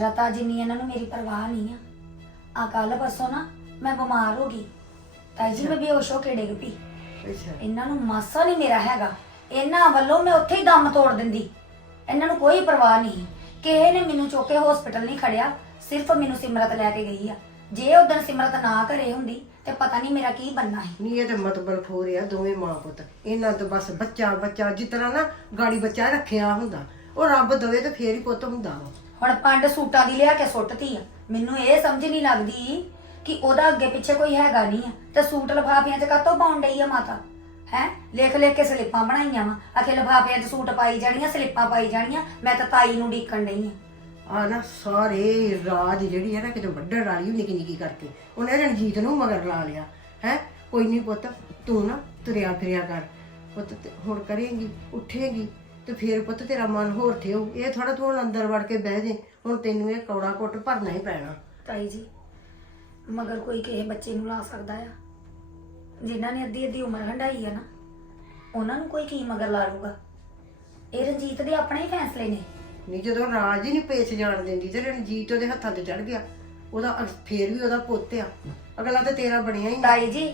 ਰਤਾ ਜਿੰਨੀ ਇਹਨਾਂ ਨੂੰ ਮੇਰੀ ਪਰਵਾਹ ਨਹੀਂ ਆ। ਆ ਕੱਲ ਪਰਸੋਂ ਨਾ ਮੈਂ ਬਿਮਾਰ ਹੋ ਗਈ। ਤਾਈ ਜੀ ਮੈਂ ਬੇਹੋਸ਼ ਹੋ ਕੇ ਡਿੱਗ ਪਈ। ਅੱਛਾ। ਇਹਨਾਂ ਨੂੰ ਮਾਸਾ ਨਹੀਂ ਮੇਰਾ ਹੈਗਾ। ਇਹਨਾਂ ਵੱਲੋਂ ਮੈਂ ਉੱਥੇ ਹੀ ਦਮ ਤੋੜ ਦਿੰਦੀ। ਇਹਨਾਂ ਨੂੰ ਕੋਈ ਪਰਵਾਹ ਨਹੀਂ। ਕਿਸੇ ਨੇ ਮੈਨੂੰ ਚੁੱਕ ਕੇ ਹਸਪੀਟਲ ਨਹੀਂ ਖੜਿਆ। ਸਿਰਫ ਮੈਨੂੰ ਸਿਮਰਤ ਲੈ ਕੇ ਗਈ ਆ। ਜੇ ਉਦੋਂ ਸਿਮਰਤ ਨਾ ਘਰੇ ਹੁੰਦੀ ਤੇ ਪਤਾ ਨਹੀਂ ਮੇਰਾ ਕੀ ਬੰਨਾ ਸੀ। ਨਹੀਂ ਇਹ ਤੇ ਮਤਬਲ ਖੋਰ ਆ ਦੋਵੇਂ ਮਾਂ ਪੁੱਤ। ਇਹਨਾਂ ਤੋਂ ਬਸ ਬੱਚਾ ਬੱਚਾ ਜਿਸ ਤਰ੍ਹਾਂ ਨਾ ਗਾੜੀ ਬੱਚਾ ਰੱਖਿਆ ਹੁੰਦਾ। ਉਹ ਰੱਬ ਦਵੇ ਤੇ ਫੇਰ ਹੀ ਪੁੱਤ ਹੁੰਦਾ ਵਾ। ਹੁਣ ਪੰਡ ਸੂਟਾਂ ਦੀ ਲਿਆ ਕੇ ਸੁੱਟਤੀ ਆ। ਮੈਨੂੰ ਇਹ ਸਮਝ ਨਹੀਂ ਲੱਗਦੀ ਕਿ ਉਹਦਾ ਅੱਗੇ ਪਿੱਛੇ ਕੋਈ ਹੈਗਾ ਨਹੀਂ ਆ। ਤੇ ਸੂਟ ਲਫਾਫਿਆਂ 'ਚ ਕਾਤੋਂ ਪਾਉਣ ਡਈ ਆ ਮਾਤਾ? ਹੈ? ਲਿਖ ਲਿਖ ਕੇ ਸਲਿੱਪਾਂ ਬਣਾਈਆਂ ਵਾ। ਆਖੇ ਲਫਾਫਿਆਂ 'ਚ ਸੂਟ ਪਾਈ ਜਾਣੀਆਂ ਸਲਿੱਪਾਂ ਪਾਈ ਜਾਣੀਆਂ। ਮੈਂ ਤਾਂ ਤਾਈ ਨੂੰ ਡੀਕਣ ਡਈ ਆ। ਆ ਨਾ ਸਾਰੇ ਰਾਜ ਜਿਹੜੀ ਹੈ ਨਾ ਕਿਤੇ ਵੱਢਣ ਵਾਲੀ ਨਿੱਕੀ ਨਿੱਕੀ ਕਰਕੇ। ਉਹਨੇ ਰਣਜੀਤ ਨੂੰ ਮਗਰ ਲਾ ਲਿਆ। ਹੈ? ਕੋਈ ਨਹੀਂ ਪੁੱਤ ਤੂੰ ਨਾ ਤੁਰਿਆ ਫਿਰਿਆ ਕਰ। ਪੁੱਤ ਤੇ ਹੁਣ ਕਰੇਂਗੀ ਉੱਠੇਗੀ। ਤੇ ਫੇਰ ਪੁੱਤ ਤੇਰਾ ਮਨ ਹੋਰ ਥਿਓ। ਇਹ ਥੋੜਾ ਤੂੰ ਹੁਣ ਅੰਦਰ ਵੜ ਕੇ ਬਹਿ ਜੇ। ਹੁਣ ਤੈਨੂੰ ਇਹ ਕੌੜਾ ਘੁੱਟ ਭਰਨਾ ਹੀ ਪੈਣਾ। ਤਾਈ ਜੀ ਮਗਰ ਕੋਈ ਕਿਸੇ ਬੱਚੇ ਨੂੰ ਲਾ ਸਕਦਾ ਆ। ਜਿਨ੍ਹਾਂ ਨੇ ਅੱਧੀ ਅੱਧੀ ਉਮਰ ਹੰਡਾਈ ਆ ਨਾ ਉਹਨਾਂ ਨੂੰ ਕੋਈ ਕੀ ਮਗਰ ਲਾ ਲੂਗਾ ਇਹ ਰਣਜੀਤ ਦੇ ਆਪਣੇ ਹੀ ਫੈਸਲੇ ਨੇ। ਨਹੀਂ ਜਦੋਂ ਰਾਜ ਹੀ ਨਹੀਂ ਪੇਸ਼ ਜਾਣ ਦਿੰਦੀ ਤੇ ਰਣਜੀਤ ਉਹਦੇ ਹੱਥਾਂ ਤੇ ਚੜ ਗਿਆ ਉਹਦਾ ਫੇਰ ਵੀ ਉਹਦਾ ਪੁੱਤ ਆ। ਅਗਲਾ ਤੇ ਤੇਰਾ ਬਣਿਆ ਹੀ। ਤਾਈ ਜੀ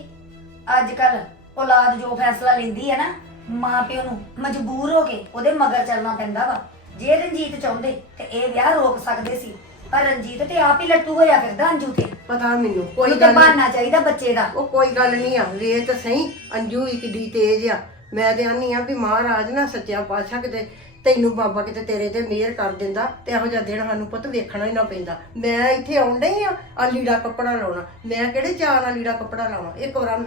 ਅੱਜ ਕੱਲ ਔਲਾਦ ਜੋ ਫੈਸਲਾ ਲੈਂਦੀ ਹੈ ਨਾ ਮਾਂ ਪਿਓ ਨੂੰ ਮਜਬੂਰ ਹੋ ਕੇ ਉਹਦੇ ਮਗਰ ਚੱਲਣਾ ਪੈਂਦਾ ਵਾ। ਜੇ ਰਣਜੀਤ ਚਾਹੁੰਦੇ ਤੇ ਇਹ ਵਿਆਹ ਰੋਕ ਸਕਦੇ ਸੀ। ਪਰ ਰਣਜੀਤ ਤੇ ਆਪ ਹੀ ਲੱਟੂ ਹੋਇਆ ਫਿਰਦਾ ਅੰਜੂ ਤੇ। ਪਤਾ ਮੈਨੂੰ ਕੋਈ ਤੇ ਗੱਲ ਨੀ। ਬਹਾਨਾ ਚਾਹੀਦਾ ਬੱਚੇ ਦਾ। ਉਹ ਕੋਈ ਗੱਲ ਨਹੀਂ ਆ ਵੇਖ ਤਾਂ ਸਹੀ ਅੰਜੂ ਹੀ ਕਿੱਡੀ ਤੇਜ਼ ਆ। ਮੈਂ ਤੇ ਆਨੀ ਆ ਵੀ ਮਹਾਰਾਜ ਨਾ ਸੱਚਾ ਪਾਤਸ਼ਾਹ ਕਿਤੇ ਤੈਨੂੰ ਬਾਬਾ ਕਿਤੇ ਤੇਰੇ ਤੇ ਮਿਹਰ ਕਰ ਦਿੰਦਾ ਤੇ ਇਹੋ ਜਿਹਾ ਦਿਨ ਸਾਨੂੰ ਪੁੱਤ ਵੇਖਣਾ ਹੀ ਨਾ ਪੈਂਦਾ। ਮੈਂ ਇੱਥੇ ਆਉਣ ਡਈ ਆ ਆ ਲੀੜਾ ਕੱਪੜਾ ਲਾਉਣਾ। ਮੈਂ ਕਿਹੜੇ ਚਾਅ ਨਾਲ ਲੀੜਾ ਕੱਪੜਾ ਲਾਵਾਂ? ਇੱਕ ਵਾਰ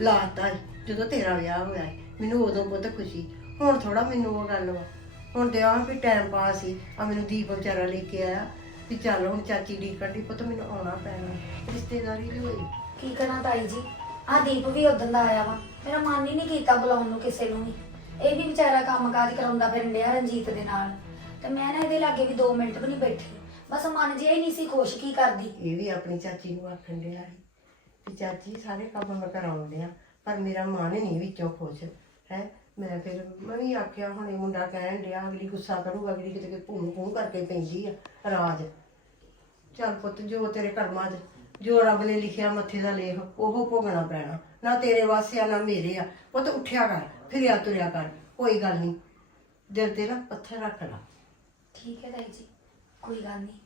ਲਾਤਾ ਜਦੋਂ ਤੇਰਾ ਵਿਆਹ ਹੋਇਆ ਸੀ। ਮੈਨੂੰ ਉਦੋਂ ਬਹੁਤ ਖੁਸ਼ੀ। ਹੁਣ ਥੋੜਾ ਮੈਨੂੰ ਉਹ ਗੱਲ ਵਾ। ਹੁਣ ਤੇ ਆ ਵੀ ਟਾਈਮ ਪਾਸ ਸੀ ਆ ਮੈਨੂੰ ਦੀਪ ਵਿਚਾਰਾ ਲੈ ਕੇ ਆਇਆ। ਵੀ ਚੱਲ ਹੁਣ ਚਾਚੀ ਡੀ ਕੱਢੀ ਪੁੱਤ ਮੈਨੂੰ ਆਉਣਾ ਪੈਣਾ। ਰਿਸ਼ਤੇਦਾਰੀ ਵੀ ਹੋਈ। ਕੀ ਕਰਾਂ ਤਾਈ ਜੀ? ਆ ਦੀਪ ਵੀ ਉਦੋਂ ਦਾ ਆਇਆ ਵਾ। ਮੇਰਾ ਮਨ ਹੀ ਨਹੀਂ ਕੀਤਾ ਬੁਲਾਉਣ ਨੂੰ ਕਿਸੇ ਨੂੰ ਵੀ। ਇਹ ਵੀ ਵਿਚਾਰਾ ਕੰਮਕਾਜ ਕਰਾਉਂਦਾ ਫਿਰਨ ਡਿਆ ਰਣਜੀਤ ਦੇ ਨਾਲ। ਤੇ ਮੈਂ ਨਾ ਇਹਦੇ ਲਾਗੇ ਵੀ 2 ਮਿੰਟ ਵੀ ਨਹੀਂ ਬੈਠੀ। ਬਸ ਮਨ ਜਿਹਾ ਹੀ ਨਹੀਂ ਸੀ ਖੁਸ਼ ਕੀ ਕਰਦੀ। ਇਹ ਵੀ ਆਪਣੀ ਚਾਚੀ ਨੂੰ ਆਖਣ ਡਿਆ ਸੀ ਕਿ ਚਾਚੀ ਸਾਰੇ ਕੰਮ ਮੈਂ ਕਰਾਉਣ ਡਿਆ ਪਰ ਮੇਰਾ ਮਨ ਨਹੀਂ ਵਿੱਚੋਂ ਖੁਸ਼। ਹੈ? ਮੈਂ ਫਿਰ ਮੈਂ ਵੀ ਆਖਿਆ ਹੁਣ ਇਹ ਮੁੰਡਾ ਕਹਿਣ ਡਿਆ ਅਗਲੀ ਗੁੱਸਾ ਕਰੂਗਾ ਅਗਲੀ ਕਿਤੇ ਕਿ ਭੂੰ ਭੂੰ ਕਰਕੇ ਪੈਂਦੀ ਆ ਰਾਜ। ਚੱਲ ਪੁੱਤ ਜੋ ਤੇਰੇ ਕਰਮਾਂ 'ਚ ਜੋ ਰੱਬ ਨੇ ਲਿਖਿਆ ਮੱਥੇ ਦਾ ਲੇਖ ਉਹ ਭੋਗਣਾ ਪੈਣਾ। ਨਾ ਤੇਰੇ ਵਾਸਤੇ ਆ ਨਾ ਮੇਰੇ ਆ। ਪੁੱਤ ਉੱਠਿਆ ਕਰ ਫਿਰਿਆ ਤੁਰਿਆ ਕਰ ਕੋਈ ਗੱਲ ਨਹੀਂ। ਦਿਲ ਤੇ ਨਾ ਪੱਥਰ ਰੱਖ ਲਾ। ਠੀਕ ਹੈ ਤਾਈ ਜੀ ਕੋਈ ਗੱਲ ਨਹੀਂ।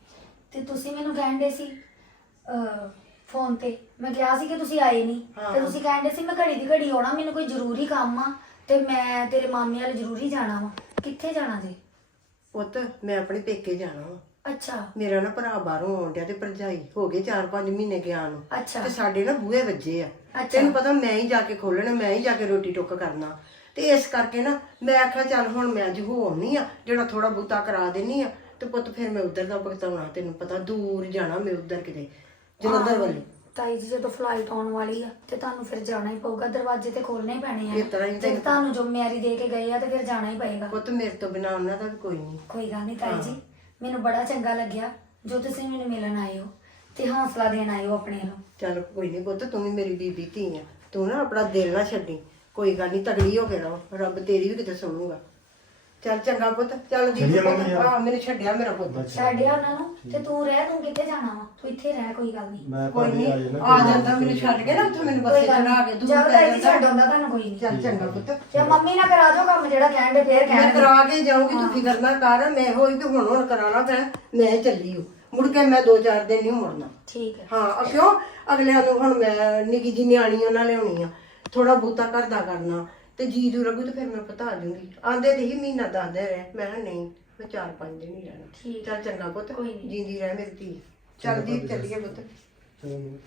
ਤੇ ਤੁਸੀਂ ਮੈਨੂੰ ਕਹਿੰਦੇ ਸੀ ਅ ਫੋਨ ਤੇ ਮੈਂ ਕਿਹਾ ਸੀ ਕਿ ਤੁਸੀਂ ਆਏ ਨਹੀਂ। ਹਾਂ। ਤੇ ਤੁਸੀਂ ਕਹਿੰਦੇ ਸੀ ਮੈਂ ਘੜੀ ਦੀ ਘੜੀ ਆਉਣਾ ਮੈਨੂੰ ਕੋਈ ਜ਼ਰੂਰੀ ਕੰਮ ਆ। ਤੇ ਮੈਂ ਤੇਰੇ ਮਾਮੇ ਵਾਲੇ ਜ਼ਰੂਰੀ ਜਾਣਾ ਵਾ। ਕਿੱਥੇ ਜਾਣਾ ਜੀ? ਪੁੱਤ ਮੈਂ ਆਪਣੇ ਪੇਕੇ ਜਾਣਾ ਵਾ। ਅੱਛਾ। ਮੇਰਾ ਨਾ ਭਰਾ ਬਾਹਰੋਂ ਆਉਣ ਡਿਆ ਤੇ ਭਰਜਾਈ ਹੋ ਗਏ 4-5 ਮਹੀਨੇ ਗਿਆ ਨੂੰ। ਅੱਛਾ। ਤੇ ਸਾਡੇ ਨਾ ਬੂਹੇ ਵੱਜੇ ਆ। ਤੈਨੂੰ ਪਤਾ ਮੈਂ ਹੀ ਜਾ ਕੇ ਖੋਲਣਾ ਮੈਂ ਹੀ ਜਾ ਕੇ ਰੋਟੀ ਟੁੱਕ ਕਰਨਾ। ਤੇ ਇਸ ਕਰਕੇ ਨਾ ਮੈਂ ਆਖਿਆ ਚੱਲ ਹੁਣ ਮੈਂ ਅੱਜ ਹੋ ਆਉਣੀ ਆ ਜਿਹੜਾ ਥੋੜਾ ਬਹੁਤਾ ਕਰਾ ਦੇਣੀ ਆ। ਤੇ ਪੁੱਤ ਫਿਰ ਮੈਂ ਉਧਰ ਦਾ ਭੁਗਤਾਉਣਾ ਤੈਨੂੰ ਪਤਾ ਦੂਰ ਜਾਣਾ ਮੈਂ ਉਧਰ ਕਿਤੇ ਜਲੰਧਰ ਵੱਲ। ਤਾਈ ਜੀ ਜਦੋਂ ਫਲਾਈਟ ਆਉਣ ਵਾਲੀ ਆ ਤੇ ਤੁਹਾਨੂੰ ਫਿਰ ਜਾਣਾ ਹੀ ਪਊਗਾ। ਦਰਵਾਜ਼ੇ ਤੇ ਖੋਲਣੇ ਹੀ ਪੈਣੇ ਆ। ਇਸ ਤਰ੍ਹਾਂ ਹੀ ਜੇ ਤੁਹਾਨੂੰ ਜ਼ਿੰਮੇਵਾਰੀ ਦੇ ਕੇ ਗਏ ਆ ਤੇ ਫਿਰ ਜਾਣਾ ਹੀ ਪਏਗਾ। ਪੁੱਤ ਮੇਰੇ ਤੋਂ ਬਿਨਾ ਉਹਨਾਂ ਦਾ ਵੀ ਕੋਈ ਨਹੀਂ। ਕੋਈ ਗੱਲ ਨਹੀਂ ਤਾਈ ਜੀ ਮੈਨੂੰ ਬੜਾ ਚੰਗਾ ਲੱਗਿਆ ਜੋ ਤੁਸੀਂ ਮੈਨੂੰ ਮਿਲਣ ਆਏ ਹੋ ਤੇ ਹੌਸਲਾ ਦੇਣ ਆਏ ਹੋ ਆਪਣੇ ਨੂੰ। ਚੱਲ ਕੋਈ ਨਹੀਂ ਪੁੱਤ ਤੂੰ ਵੀ ਮੇਰੀ ਬੀਬੀ ਧੀ ਆ। ਤੂੰ ਨਾ ਆਪਣਾ ਦਿਲ ਨਾ ਛੱਡੀ। ਕੋਈ ਗੱਲ ਨਹੀਂ ਤਗੜੀ ਹੋ ਕੇ ਰਹੋ ਰੱਬ ਤੇਰੀ ਵੀ ਕਿਤੇ ਸੁਣੂਗਾ। ਚੱਲ ਚੰਗਾ ਪੁੱਤ ਚੱਲ ਜੀ ਚੱਲੀਏ ਮੰਮੀ ਯਾਰ। ਹਾਂ ਮੈਨੂੰ ਛੱਡਿਆ ਮੇਰਾ ਪੁੱਤ। ਛੱਡਿਆ ਉਹਨਾਂ ਨੂੰ ਤੇ ਤੂੰ ਰਹਿ ਤੂੰ ਕਿੱਥੇ ਜਾਣਾ ਵਾ? ਤੂੰ ਇੱਥੇ ਰਹਿ ਕੋਈ ਗੱਲ ਨਹੀਂ। ਮੈਂ ਕੋਈ ਭਾਬੀ ਆ ਨਹੀਂ ਜਾਣਾ ਆ ਜਾਂਦਾ ਮੈਨੂੰ ਛੱਡ ਕੇ ਨਾ ਉੱਥੇ ਮੈਨੂੰ ਬੱਸੇ ਕੋਈ ਗੱਲ ਚੜਾ ਕੇ ਨਹੀਂ ਦੂਰ ਜਦ ਪੈ ਤੱਕ ਛੱਡ ਆਉਂਦਾ ਤੁਹਾਨੂੰ ਕੋਈ ਨਹੀਂ। ਚੱਲ ਚੰਗਾ ਪੁੱਤ। ਤੇ ਮੰਮੀ ਨਾਲ ਕਰਾ ਦਿਓ ਕੰਮ ਜਿਹੜਾ ਕਹਿਣ ਦੇ ਫੇਰ ਮੈਂ ਕਰਾ ਕੇ ਜਾਊਂਗੀ ਤੂੰ ਫਿਕਰ ਨਾ ਕਰ ਮੈਂ ਹੋਈ ਕਿ ਹੁਣ ਹੁਣ ਕਰਾਣਾ ਪੈ ਮੈਂ ਚੱਲੀ ਹੂੰ ਮੁੜ ਕੇ ਮੈਂ ਦੋ ਚਾਰ ਦਿਨ ਨਹੀਂ ਮੁੜਨਾ। ਠੀਕ ਹੈ। ਹਾਂ ਅ ਕਿਉਂ? ਅਗਲਿਆਂ ਨੂੰ ਹੁਣ ਮੈਂ ਨਿੱਕੀ ਜੀ ਨਿਆਣੀ ਉਹਨਾਂ ਲਿਆਉਣੀ ਆ। ਥੋੜਾ ਬੂਤਾ ਘਰ ਦਾ ਕਰਨਾ। ਤੇ ਜੀ ਜੂ ਲੱਗੂ ਤੇ ਫਿਰ ਮੈਂ ਪਤਾ ਜੂੰਗੀ ਆਂਦੇ ਤੇ ਹੀ ਮਹੀਨਾ ਦੱਸਦੇ ਰਹੇ। ਮੈਂ ਕਿਹਾ ਨਹੀਂ ਮੈਂ ਚਾਰ ਪੰਜ ਦਿਨ ਹੀ ਰਹਿਣਾ। ਠੀਕ। ਚੱਲ ਚੰਗਾ ਪੁੱਤ ਕੋਈ ਨੀ। ਜਿੰਦੀ ਰਹਿ ਮੇਰੀ ਧੀ। ਚੱਲ ਜੀ ਚੱਲੀਏ ਪੁੱਤ। ਚਲੋ। ਮੰਮੀ।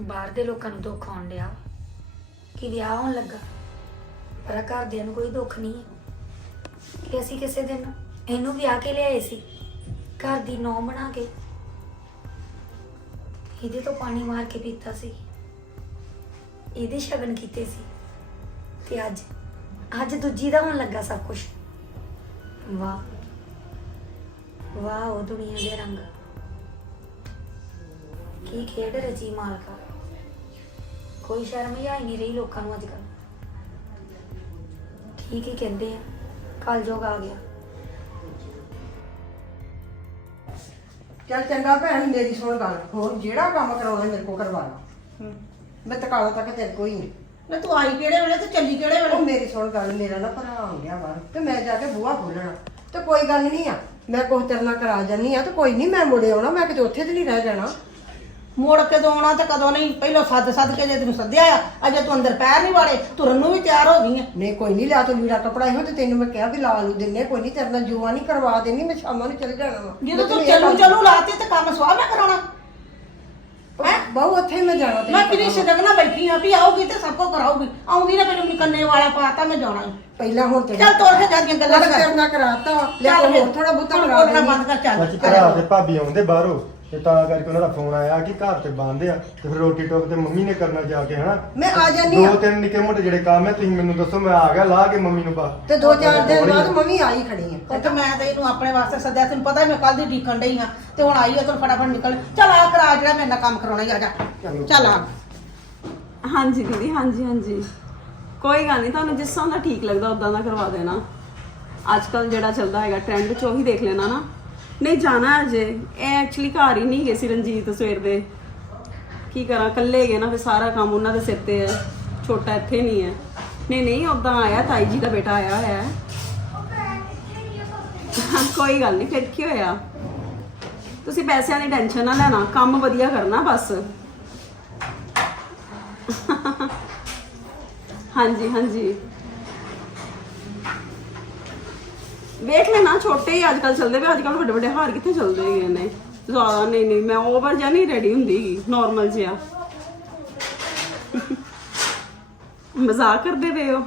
ਬਾਹਰ ਦੇ ਲੋਕਾਂ ਨੂੰ ਦੁੱਖ ਆਉਣ ਡਿਆ। ਕਿ ਵਿਆਹ ਹੋਣ ਲੱਗਾ। ਪਰ ਘਰਦਿਆਂ ਨੂੰ ਕੋਈ ਦੁੱਖ ਨਹੀਂ ਹੈ। ਕਿ ਅਸੀਂ ਕਿਸੇ ਦਿਨ ਇਹਨੂੰ ਵਿਆਹ ਕੇ ਲਿਆਏ ਸੀ। ਘਰ ਦੀ ਨੌ ਬਣਾ ਕੇ। ਇਹਦੇ ਤੋਂ ਪਾਣੀ ਮਾਰ ਕੇ ਪੀਤਾ ਸੀ। ਇਹਦੇ ਸ਼ਗਨ ਕੀਤੇ ਸੀ। ਤੇ ਅੱਜ ਅੱਜ ਦੂਜੀ ਦਾ ਹੋਣ ਲੱਗਾ ਸਭ ਕੁਝ ਵਾਹ ਵਾਹ, ਉਹ ਦੁਨੀਆ ਦੇ ਰੰਗ। ਕੀ ਖੇਡ ਰਚੀ ਮਾਲਕਾ। ਕੋਈ ਸ਼ਰਮ ਹੀ ਆਈ ਨਹੀਂ ਰਹੀ ਲੋਕਾਂ ਨੂੰ ਅੱਜ ਕੱਲ ਠੀਕ ਹੀ ਕਹਿੰਦੇ ਆ ਕੱਲ ਆ ਗਿਆ। ਚੱਲ ਚੰਗਾ ਭੈਣ ਮੇਰੀ ਸੁਣ ਗੱਲ ਹੋਰ ਜਿਹੜਾ ਕੰਮ ਕਰਾਉਣਾ ਮੇਰੇ ਕੋਲ ਕਰਵਾ ਲਾ। ਮੈਂ ਤਕਾਲਾ ਤੱਕ ਤੇਰੇ ਕੋਈ ਨਹੀਂ ਨਾ ਤੂੰ ਆਈ ਕਿਹੜੇ ਵੇਲੇ ਤੇ ਚੱਲੀ ਕਿਹੜੇ ਉਹ ਵੇਲੇ ਮੇਰੀ ਸੁਣ ਗੱਲ ਮੇਰਾ ਨਾ ਭਰਾ ਆ ਗਿਆ ਵਾ ਤੇ ਮੈਂ ਜਾ ਕੇ ਬੂਹਾ ਖੋਲਣਾ। ਤੇ ਕੋਈ ਗੱਲ ਨਹੀਂ ਆ ਮੈਂ ਕੁਛ ਤੇਰੇ ਨਾਲ ਕਰਾ ਜਾਨੀ ਆ ਤੇ ਕੋਈ ਨਹੀਂ ਮੈਂ ਮੁੜੇ ਆਉਣਾ ਮੈਂ ਕਿਤੇ ਉੱਥੇ ਤੇ ਨਹੀਂ ਰਹਿ ਜਾਣਾ। ਮੋੜ ਕੇ ਆਉਣਾ ਤੇ ਕਦੋਂ ਨਹੀਂ? ਪਹਿਲਾਂ ਸੱਦ ਸੱਦ ਕੇ ਜੇ ਤੈਨੂੰ ਸੱਦਿਆ ਆ ਅਜੇ ਤੂੰ ਅੰਦਰ ਪੈਰ ਨਹੀਂ ਵਾੜੇ ਤੁਰਨ ਨੂੰ ਵੀ ਤਿਆਰ ਹੋ ਗਈ ਆ। ਨਹੀਂ ਕੋਈ ਨਹੀਂ ਲਿਆ ਤੂੰ ਲੀੜਾ ਕਪੜਾ ਇਹੋ ਤੇ ਤੈਨੂੰ ਮੈਂ ਕਿਹਾ ਵੀ ਲਾ ਲੂ ਦਿੰਨੇ ਕੋਈ ਨਹੀਂ ਤੇਰੇ ਨਾਲ ਜੂਆ ਨਹੀਂ ਕਰਵਾ ਦੇਣੀ ਮੈਂ ਸ਼ਾਮਾਂ ਨੂੰ ਚਲੇ ਜਾਣਾ ਵਾ। ਜਦੋਂ ਤੂੰ ਚੱਲੂ ਚੱਲੂ ਲਾਤੀ ਤੇ ਕੰਮ ਸਵਾਹ ਮੈਂ ਕਰਾਉਣਾ। ਹੈਂ? ਬਹੁ ਉੱਥੇ ਮੈਂ ਜਾਣਾ ਤੈਨੂੰ ਮੈਂ ਵਾ। ਸਿਦਕ ਨਾ ਬੈਠੀ ਆ ਵੀ ਆਊਗੀ ਤੇ ਸਭ ਕੁਝ ਕਰਾਊਗੀ। ਆਉਂਦੀ ਨਾ ਮੈਨੂੰ ਕੰਨੇ ਵਾਲਾ ਪਾਤਾ ਮੈਂ ਜਾਣਾ ਪਹਿਲਾਂ ਹੁਣ ਤੇ ਚੱਲ ਤੋਰ ਕੇ ਜਾਂਦੀਆਂ ਗੱਲਾਂ ਕਰ। ਕਰਾਤਾ ਲੈ ਹੋਰ ਥੋੜਾ ਹੁਣ ਕਰਾ ਦੇਣੀ ਬੰਦ ਕਰ ਚੱਲ। ਭਰਾ ਤੇ ਭਾਬੀ ਆਉਂਦੇ ਬਾਹਰੋਂ। ਤੇ ਤਾਂ ਕਰਕੇ ਉਹਨਾਂ ਦਾ ਫੋਨ ਆਇਆ ਕਿ ਘਰ ਤੇ ਬੰਦ ਆ ਤੇ ਫਿਰ ਰੋਟੀ ਟੋਕ ਤੇ ਮੰਮੀ ਨੇ ਕਰਨਾ ਜਾ ਕੇ ਹਨਾ? ਮੈਂ ਆ ਜਾਨੀ ਆ ਦੋ ਤਿੰਨ ਨਿੱਕੇ ਮੋਟੇ ਜਿਹੜੇ ਕੰਮ ਹੈ ਤੁਸੀਂ ਮੈਨੂੰ ਦੱਸੋ ਮੈਂ ਆ ਗਿਆ ਲਾ ਕੇ ਮੰਮੀ ਨੂੰ ਪਾ। ਤੇ ਦੋ ਚਾਰ ਦਿਨ ਬਾਅਦ ਮੰਮੀ ਆਈ ਖੜੀ ਆ ਤੇ ਮੈਂ ਤੇ ਇਹਨੂੰ ਆਪਣੇ ਵਾਸਤੇ ਸੱਦਿਆ ਤੈਨੂੰ ਪਤਾ ਮੈਂ ਕੱਲ ਦੀ ਡੀਕਣ ਡਈ ਹਾਂ ਤੇ ਹੁਣ ਆਈ ਆ ਤੈਨੂੰ ਫਟਾਫਟ ਨਿਕਲ। ਚੱਲ ਆ ਕਰਾ ਜਿਹੜਾ ਮੇਰੇ ਨਾਲ ਕੰਮ ਕਰਾਉਣਾ ਹੀ ਆ ਜਾ। ਚੱਲ। ਆ। ਹਾਂਜੀ ਦੀਦੀ ਹਾਂਜੀ ਹਾਂਜੀ। ਕੋਈ ਗੱਲ ਨਹੀਂ ਤੁਹਾਨੂੰ ਜਿਸ ਤਰ੍ਹਾਂ ਦਾ ਠੀਕ ਲੱਗਦਾ ਉਦਾਂ ਦਾ ਕਰਵਾ ਦੇਣਾ। ਅੱਜ ਕੱਲ ਜਿਹੜਾ ਚੱਲਦਾ ਹੈਗਾ ਟ੍ਰੈਂਡ ਚ ਉਹੀ ਦੇਖ ਲੈਣਾ ਨਾ। ਨਹੀਂ, ਜਾਣਾ ਅਜੇ ਇਹ ਐਕਚੁਅਲੀ ਘਰ ਹੀ ਨਹੀਂ ਗਏ ਸੀ ਰਣਜੀਤ ਸਵੇਰ ਦੇ। ਕੀ ਕਰਾਂ, ਇਕੱਲੇ ਗਏ ਨਾ, ਫਿਰ ਸਾਰਾ ਕੰਮ ਉਹਨਾਂ ਦੇ ਸਿਰ ਤੇ ਹੈ। ਛੋਟਾ ਇੱਥੇ ਨਹੀਂ ਹੈ। ਨਹੀਂ ਨਹੀਂ ਉਦਾਂ ਆਇਆ, ਤਾਈ ਜੀ ਦਾ ਬੇਟਾ ਆਇਆ ਹੋਇਆ ਹੈ। ਕੋਈ ਗੱਲ ਨਹੀਂ, ਫਿਰ ਕੀ ਹੋਇਆ? ਤੁਸੀਂ ਪੈਸਿਆਂ ਦੀ ਟੈਨਸ਼ਨ ਨਾ ਲੈਣਾ, ਕੰਮ ਵਧੀਆ ਕਰਨਾ ਬਸ। ਹਾਂਜੀ ਹਾਂਜੀ। ਵੇਖ ਲੈਣਾ ਛੋਟੇ ਹੀ ਅੱਜ ਕੱਲ ਚੱਲਦੇ ਪਏ ਅੱਜ ਕੱਲ ਵੱਡੇ ਵੱਡੇ ਹਾਰ ਕਿੱਥੇ ਚੱਲਦੇ ਹੈਗੇ ਨੇ? ਜ਼ਿਆਦਾ ਨਹੀਂ ਨਹੀਂ ਮੈਂ ਓਵਰ ਜਾਂ ਨਹੀਂ ਰੈਡੀ ਹੁੰਦੀ ਨਾਰਮਲ ਜਿਹਾ। ਮਜ਼ਾਕ ਕਰਦੇ ਪਏ ਹੋ।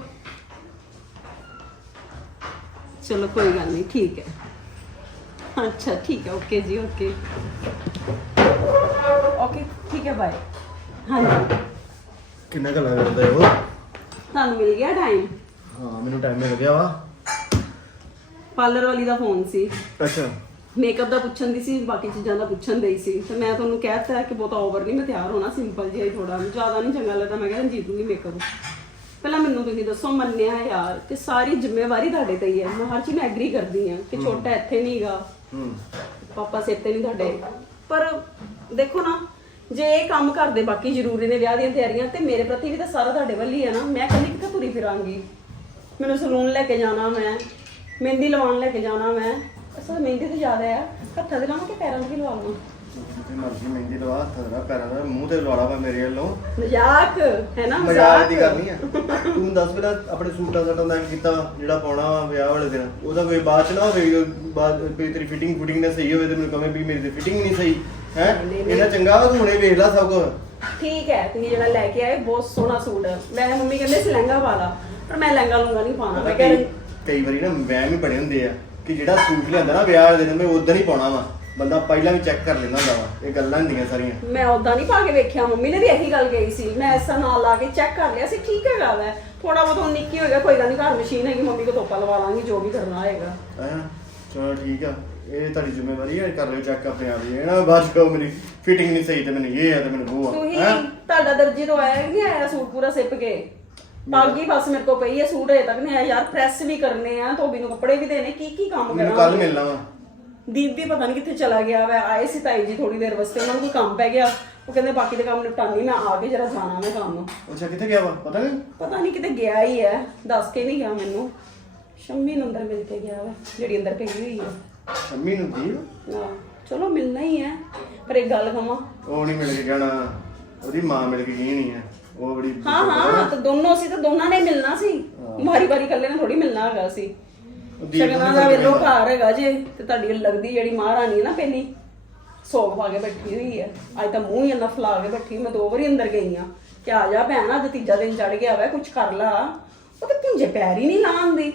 ਚਲੋ ਕੋਈ ਗੱਲ ਨਹੀਂ ਠੀਕ ਹੈ। ਅੱਛਾ ਠੀਕ ਹੈ ਓਕੇ ਜੀ ਓਕੇ ਓਕੇ ਠੀਕ ਹੈ ਬਾਏ ਹਾਂਜੀ। ਕਿੰਨਾ ਕੁ ਲੱਗਦਾ ਉਹ? ਤੁਹਾਨੂੰ ਮਿਲ ਗਿਆ ਟਾਈਮ ਹਾਂ ਮੈਨੂੰ ਟਾਈਮ ਮਿਲ ਗਿਆ ਵਾ। ਪਾਰਲਰ ਵਾਲੀ ਦਾ ਫੋਨ ਸੀ। ਅੱਛਾ। ਮੇਕਅਪ ਦਾ ਪੁੱਛਣ ਦੀ ਸੀ ਬਾਕੀ ਚੀਜ਼ਾਂ ਦਾ ਪੁੱਛਣ ਦੀ ਸੀ। ਤੇ ਮੈਂ ਤੁਹਾਨੂੰ ਕਹਿਤਾ ਕਿ ਬਹੁਤਾ ਓਵਰ ਨਹੀਂ ਮੈਂ ਤਿਆਰ ਹੋਣਾ ਸਿੰਪਲ ਜਿਹਾ ਹੀ ਥੋੜਾ ਜ਼ਿਆਦਾ ਨਹੀਂ ਚੰਗਾ ਲੱਗਦਾ। ਮੈਂ ਕਿਹਾ ਰਣਜੀਤ ਨੂੰ ਵੀ ਮੇਕਅਪ ਪਹਿਲਾਂ ਮੈਨੂੰ ਤੁਸੀਂ ਦੱਸੋ ਮੰਨਿਆ ਯਾਰ ਕਿ ਸਾਰੀ ਜ਼ਿੰਮੇਵਾਰੀ ਤੁਹਾਡੇ ਤੇ ਹੀ ਹੈ। ਮੈਂ ਹਰ ਚੀਜ਼ ਨਾਲ ਐਗਰੀ ਕਰਦੀ ਹਾਂ ਕਿ ਛੋਟਾ ਇੱਥੇ ਨਹੀਂਗਾ ਹੂੰ। ਪਾਪਾ ਸਿਰ ਤੇ ਨਹੀਂ ਤੁਹਾਡੇ। ਪਰ ਦੇਖੋ ਨਾ ਜੇ ਇਹ ਕੰਮ ਕਰਦੇ ਬਾਕੀ ਜ਼ਰੂਰੀ ਨੇ ਵਿਆਹ ਦੀਆਂ ਤਿਆਰੀਆਂ ਤੇ ਮੇਰੇ ਪ੍ਰਤੀ ਵੀ ਤਾਂ ਸਾਰਾ ਤੁਹਾਡੇ ਵੱਲ ਹੀ ਹੈ ਨਾ। ਮੈਂ ਕੱਲੀ ਕਿੱਥੇ ਤੁਰੀ ਫਿਰਾਂਗੀ? ਮੈਨੂੰ ਸਲੂਨ ਲੈ ਕੇ ਜਾਣਾ ਮੈਂ। ਮਹਿੰਦੀ ਲਵਾਉਣ ਲੈ ਕੇ ਜਾਣਾ ਮੈਂ। ਅਸਲ ਮਹਿੰਦੀ ਤੇ ਜ਼ਿਆਦਾ ਆ। ਹੱਥਾਂ ਦੇ ਲਾਵਾਂ ਕਿ ਪੈਰਾਂ ਤੇ ਲਵਾ ਲਵਾਂ ਜਿੱਥੇ ਮਰਜ਼ੀ ਮਹਿੰਦੀ ਲਵਾ ਹੱਥ ਦਾ ਪੈਰਾਂ ਦਾ ਮੂੰਹ ਤੇ ਲਵਾੜਾ ਵਾ ਮੇਰੇ ਵੱਲੋਂ। ਮਜ਼ਾਕ ਹੈ ਨਾ? ਮਜ਼ਾਕ ਦੀ ਕਰਨੀ ਆ। ਤੂੰ ਦੱਸ ਪਹਿਲਾਂ ਆਪਣੇ ਸੂਟਾਂ ਸਾਟਾਂ ਦਾ ਕੀ ਕੀਤਾ ਜਿਹੜਾ ਪਾਉਣਾ ਵਾ ਵਿਆਹ ਵਾਲੇ ਦਿਨ। ਉਹਦਾ ਕੋਈ ਬਾਅਦ ਚ ਨਾ ਹੋਵੇ ਕਿ ਬਾਅਦ ਕੋਈ ਤੇਰੀ ਫਿਟਿੰਗ ਫੁਟਿੰਗ ਨਾ ਸਹੀ ਹੋਵੇ ਤੇ ਮੈਨੂੰ ਕਵੇਂ ਵੀ ਮੇਰੀ ਤੇ ਫਿਟਿੰਗ ਨਹੀਂ ਸਹੀ। ਹੈ? ਇਹਦਾ ਚੰਗਾ ਵਾ ਤੂੰ ਹੁਣੇ ਵੇਖ ਲੈ ਸਭ ਕੁਝ ਠੀਕ ਹੈ ਤੁਸੀਂ ਜਿਹੜਾ ਲੈ ਕੇ ਆਏ ਬਹੁਤ ਸੋਹਣਾ ਸੂਟ ਹੈ ਮੈਂ ਮੰਮੀ ਕਹਿੰਦੇ ਸੀ ਲਹਿੰਗਾ ਪਾ ਲਾ ਪਰ ਮੈਂ ਲਹਿੰਗਾ ਲੂੰਗਾ ਨਹੀਂ ਪਾਉਣਾ। ਮੈਂ ਕਈ ਕਿਹਾ ਕਈ ਵਾਰੀ ਨਾ ਵਹਿਮ ਹੀ ਬਣੇ ਹੁੰਦੇ ਆ ਕਿ ਜਿਹੜਾ ਸੂਟ ਲਿਆਂਦਾ ਨਾ ਵਿਆਹ ਵਾਲੇ ਦਿਨ ਮੈਂ ਉਦੋਂ ਹੀ ਪਾਉਣਾ ਵਾ। ਬੰਦਾ ਪਹਿਲਾਂ ਵੀ ਚੈੱਕ ਕਰ ਲੈਂਦਾ ਹੁੰਦਾ ਵਾ। ਇਹ ਗੱਲਾਂ ਹੁੰਦੀਆਂ ਸਾਰੀਆਂ। ਮੈਂ ਉਦਾਂ ਨਹੀਂ ਪਾ ਕੇ ਵੇਖਿਆ ਮੰਮੀ ਨੇ ਵੀ ਇਹੀ ਗੱਲ ਕਹੀ ਸੀ। ਮੈਂ ਤਰ੍ਹਾਂ ਨਾਲ ਲਾ ਕੇ ਚੈੱਕ ਕਰ ਲਿਆ ਸੀ ਠੀਕ ਹੈਗਾ ਵੈ। ਥੋੜਾ ਬਹੁਤ ਹੁਣ ਨਿੱਕੀ ਹੋਏਗਾ ਕੋਈ ਗੱਲ ਨਹੀਂ ਘਰ ਮਸ਼ੀਨ ਹੈਗੀ ਮੰਮੀ ਕੋ ਤੋਪਾ ਲਵਾ ਲਾਂਗੀ ਜੋ ਵੀ ਕਰਨਾ ਹੋਏਗਾ। ਹੈਂ? ਚਲੋ ਠੀਕ ਆ। ਇਹ ਤੁਹਾਡੀ ਜ਼ਿੰਮੇਵਾਰੀ ਹੈ ਕਰ ਲਿਓ ਚੈੱਕ ਆਪਣੇ ਆਪ ਹੀ। ਇਹ ਨਾ ਬਾਅਦ ਚੋਂ ਮੇਰੀ ਫਿਟਿੰਗ ਨਹੀਂ ਸਹੀ ਤੇ ਮੈਨੂੰ ਇਹ ਆ ਤੇ ਮੈਨੂੰ ਉਹ ਆ। ਤੁਸੀਂ ਹੈਂ? ਤੁਹਾਡਾ ਦਰਜੀ ਤੋਂ ਆਇਆ ਕਿ ਨਹੀਂ ਆਇਆ ਸੂਟ ਪੂਰਾ ਸਿਪ ਕੇ? ਬਾਗੀ ਬਸ ਮੇਰੇ ਕੋ ਪਈ ਹੈ ਸੂਟ ਅਜੇ ਤੱਕ ਨਹੀਂ ਆਇਆ। ਯਾਰ ਪ੍ਰੈਸ ਵੀ ਕਰਨੇ ਆ ਧੋਬੀ ਨੂੰ ਕੱਪੜੇ ਵੀ ਦੇਣੇ ਕੀ ਕੀ ਕੰਮ ਮੈਨੂੰ ਕਰਾਂ ਕੱਲ ਮਿਲਣਾ ਵਾ। ਵੀ ਪਤਾ ਨਹੀਂ ਕਿੱਥੇ ਚਲਾ ਗਿਆ ਵੈ ਆਏ ਸੀ ਤਾਈ ਜੀ ਥੋੜੀ ਦੇਰ ਵਾਸਤੇ ਉਹਨਾਂ ਨੂੰ ਕੋਈ ਕੰਮ ਪੈ ਗਿਆ। ਉਹ ਕਹਿੰਦੇ ਬਾਕੀ ਦੇ ਕੰਮ ਨਿਪਟਾਨੀ ਮੈਂ ਆ ਕੇ ਜਰਾ ਜਾਣਾ ਮੈਂ ਕੰਮ। ਅੱਛਾ ਕਿੱਥੇ ਗਿਆ ਵਾ? ਪਤਾ ਨਹੀਂ ਪਤਾ ਨਹੀਂ ਕਿਤੇ ਗਿਆ ਹੀ ਹੈ ਦੱਸ ਕੇ ਨਹੀਂ ਗਿਆ ਮੈਨੂੰ। ਸ਼ੰਮੀ ਨੂੰ ਅੰਦਰ ਮਿਲ ਕੇ ਗਿਆ ਵਾ ਜਿਹੜੀ ਅੰਦਰ ਪਈ ਹੋਈ ਹੈ ਸ਼ੰਮੀ ਨੂੰ ਦੀ ਆਹ, ਚਲੋ ਮਿਲਣਾ ਹੀ ਹੈ ਪਰ ਇੱਕ ਗੱਲ ਕਹਾਂ ਉਹ ਨਹੀਂ ਮਿਲ ਕੇ ਜਾਣਾ ਉਹਦੀ ਮਾਂ ਮਿਲ ਕੇ ਗਈ ਨਹੀਂ ਹੈ। ਉਹ ਬੜੀ ਹਾਂ ਹਾਂ ਤੇ ਦੋਨੋਂ ਸੀ ਤੇ ਦੋਨਾਂ ਨੇ ਮਿਲਣਾ ਸੀ। ਮਾਰੀ ਵਾਰੀ ਇਕੱਲੇ ਨੇ ਥੋੜੀ ਮਿਲਣਾ ਹੈਗਾ ਸੀ। ਸ਼ਗਨਾਂ ਦਾ ਵੇਲੋ। ਘਰ ਹੈਗਾ ਜੇ ਤੇ ਤੁਹਾਡੀ ਲੱਗਦੀ ਜਿਹੜੀ ਮਹਾਰਾਣੀ ਹੈ ਨਾ ਪਹਿਲੀ ਸੋਗ ਪਾ ਕੇ ਬੈਠੀ ਹੋਈ ਹੈ। ਅੱਜ ਤਾਂ ਮੂੰਹ ਹੀ ਇੰਨਾ ਫਲਾ ਕੇ ਬੈਠੀ ਮੈਂ ਦੋ ਵਾਰੀ ਅੰਦਰ ਗਈ ਆ ਕਿ ਆ ਜਾ ਭੈਣ ਅੱਜ ਤੀਜਾ ਦਿਨ ਚੜ ਗਿਆ ਵਾ ਕੁਝ ਕਰ ਲਾ। ਉਹ ਤੇ ਪੁੰਜੇ ਪੈਰ ਹੀ ਨਹੀਂ ਲਾਉਂਦੀ।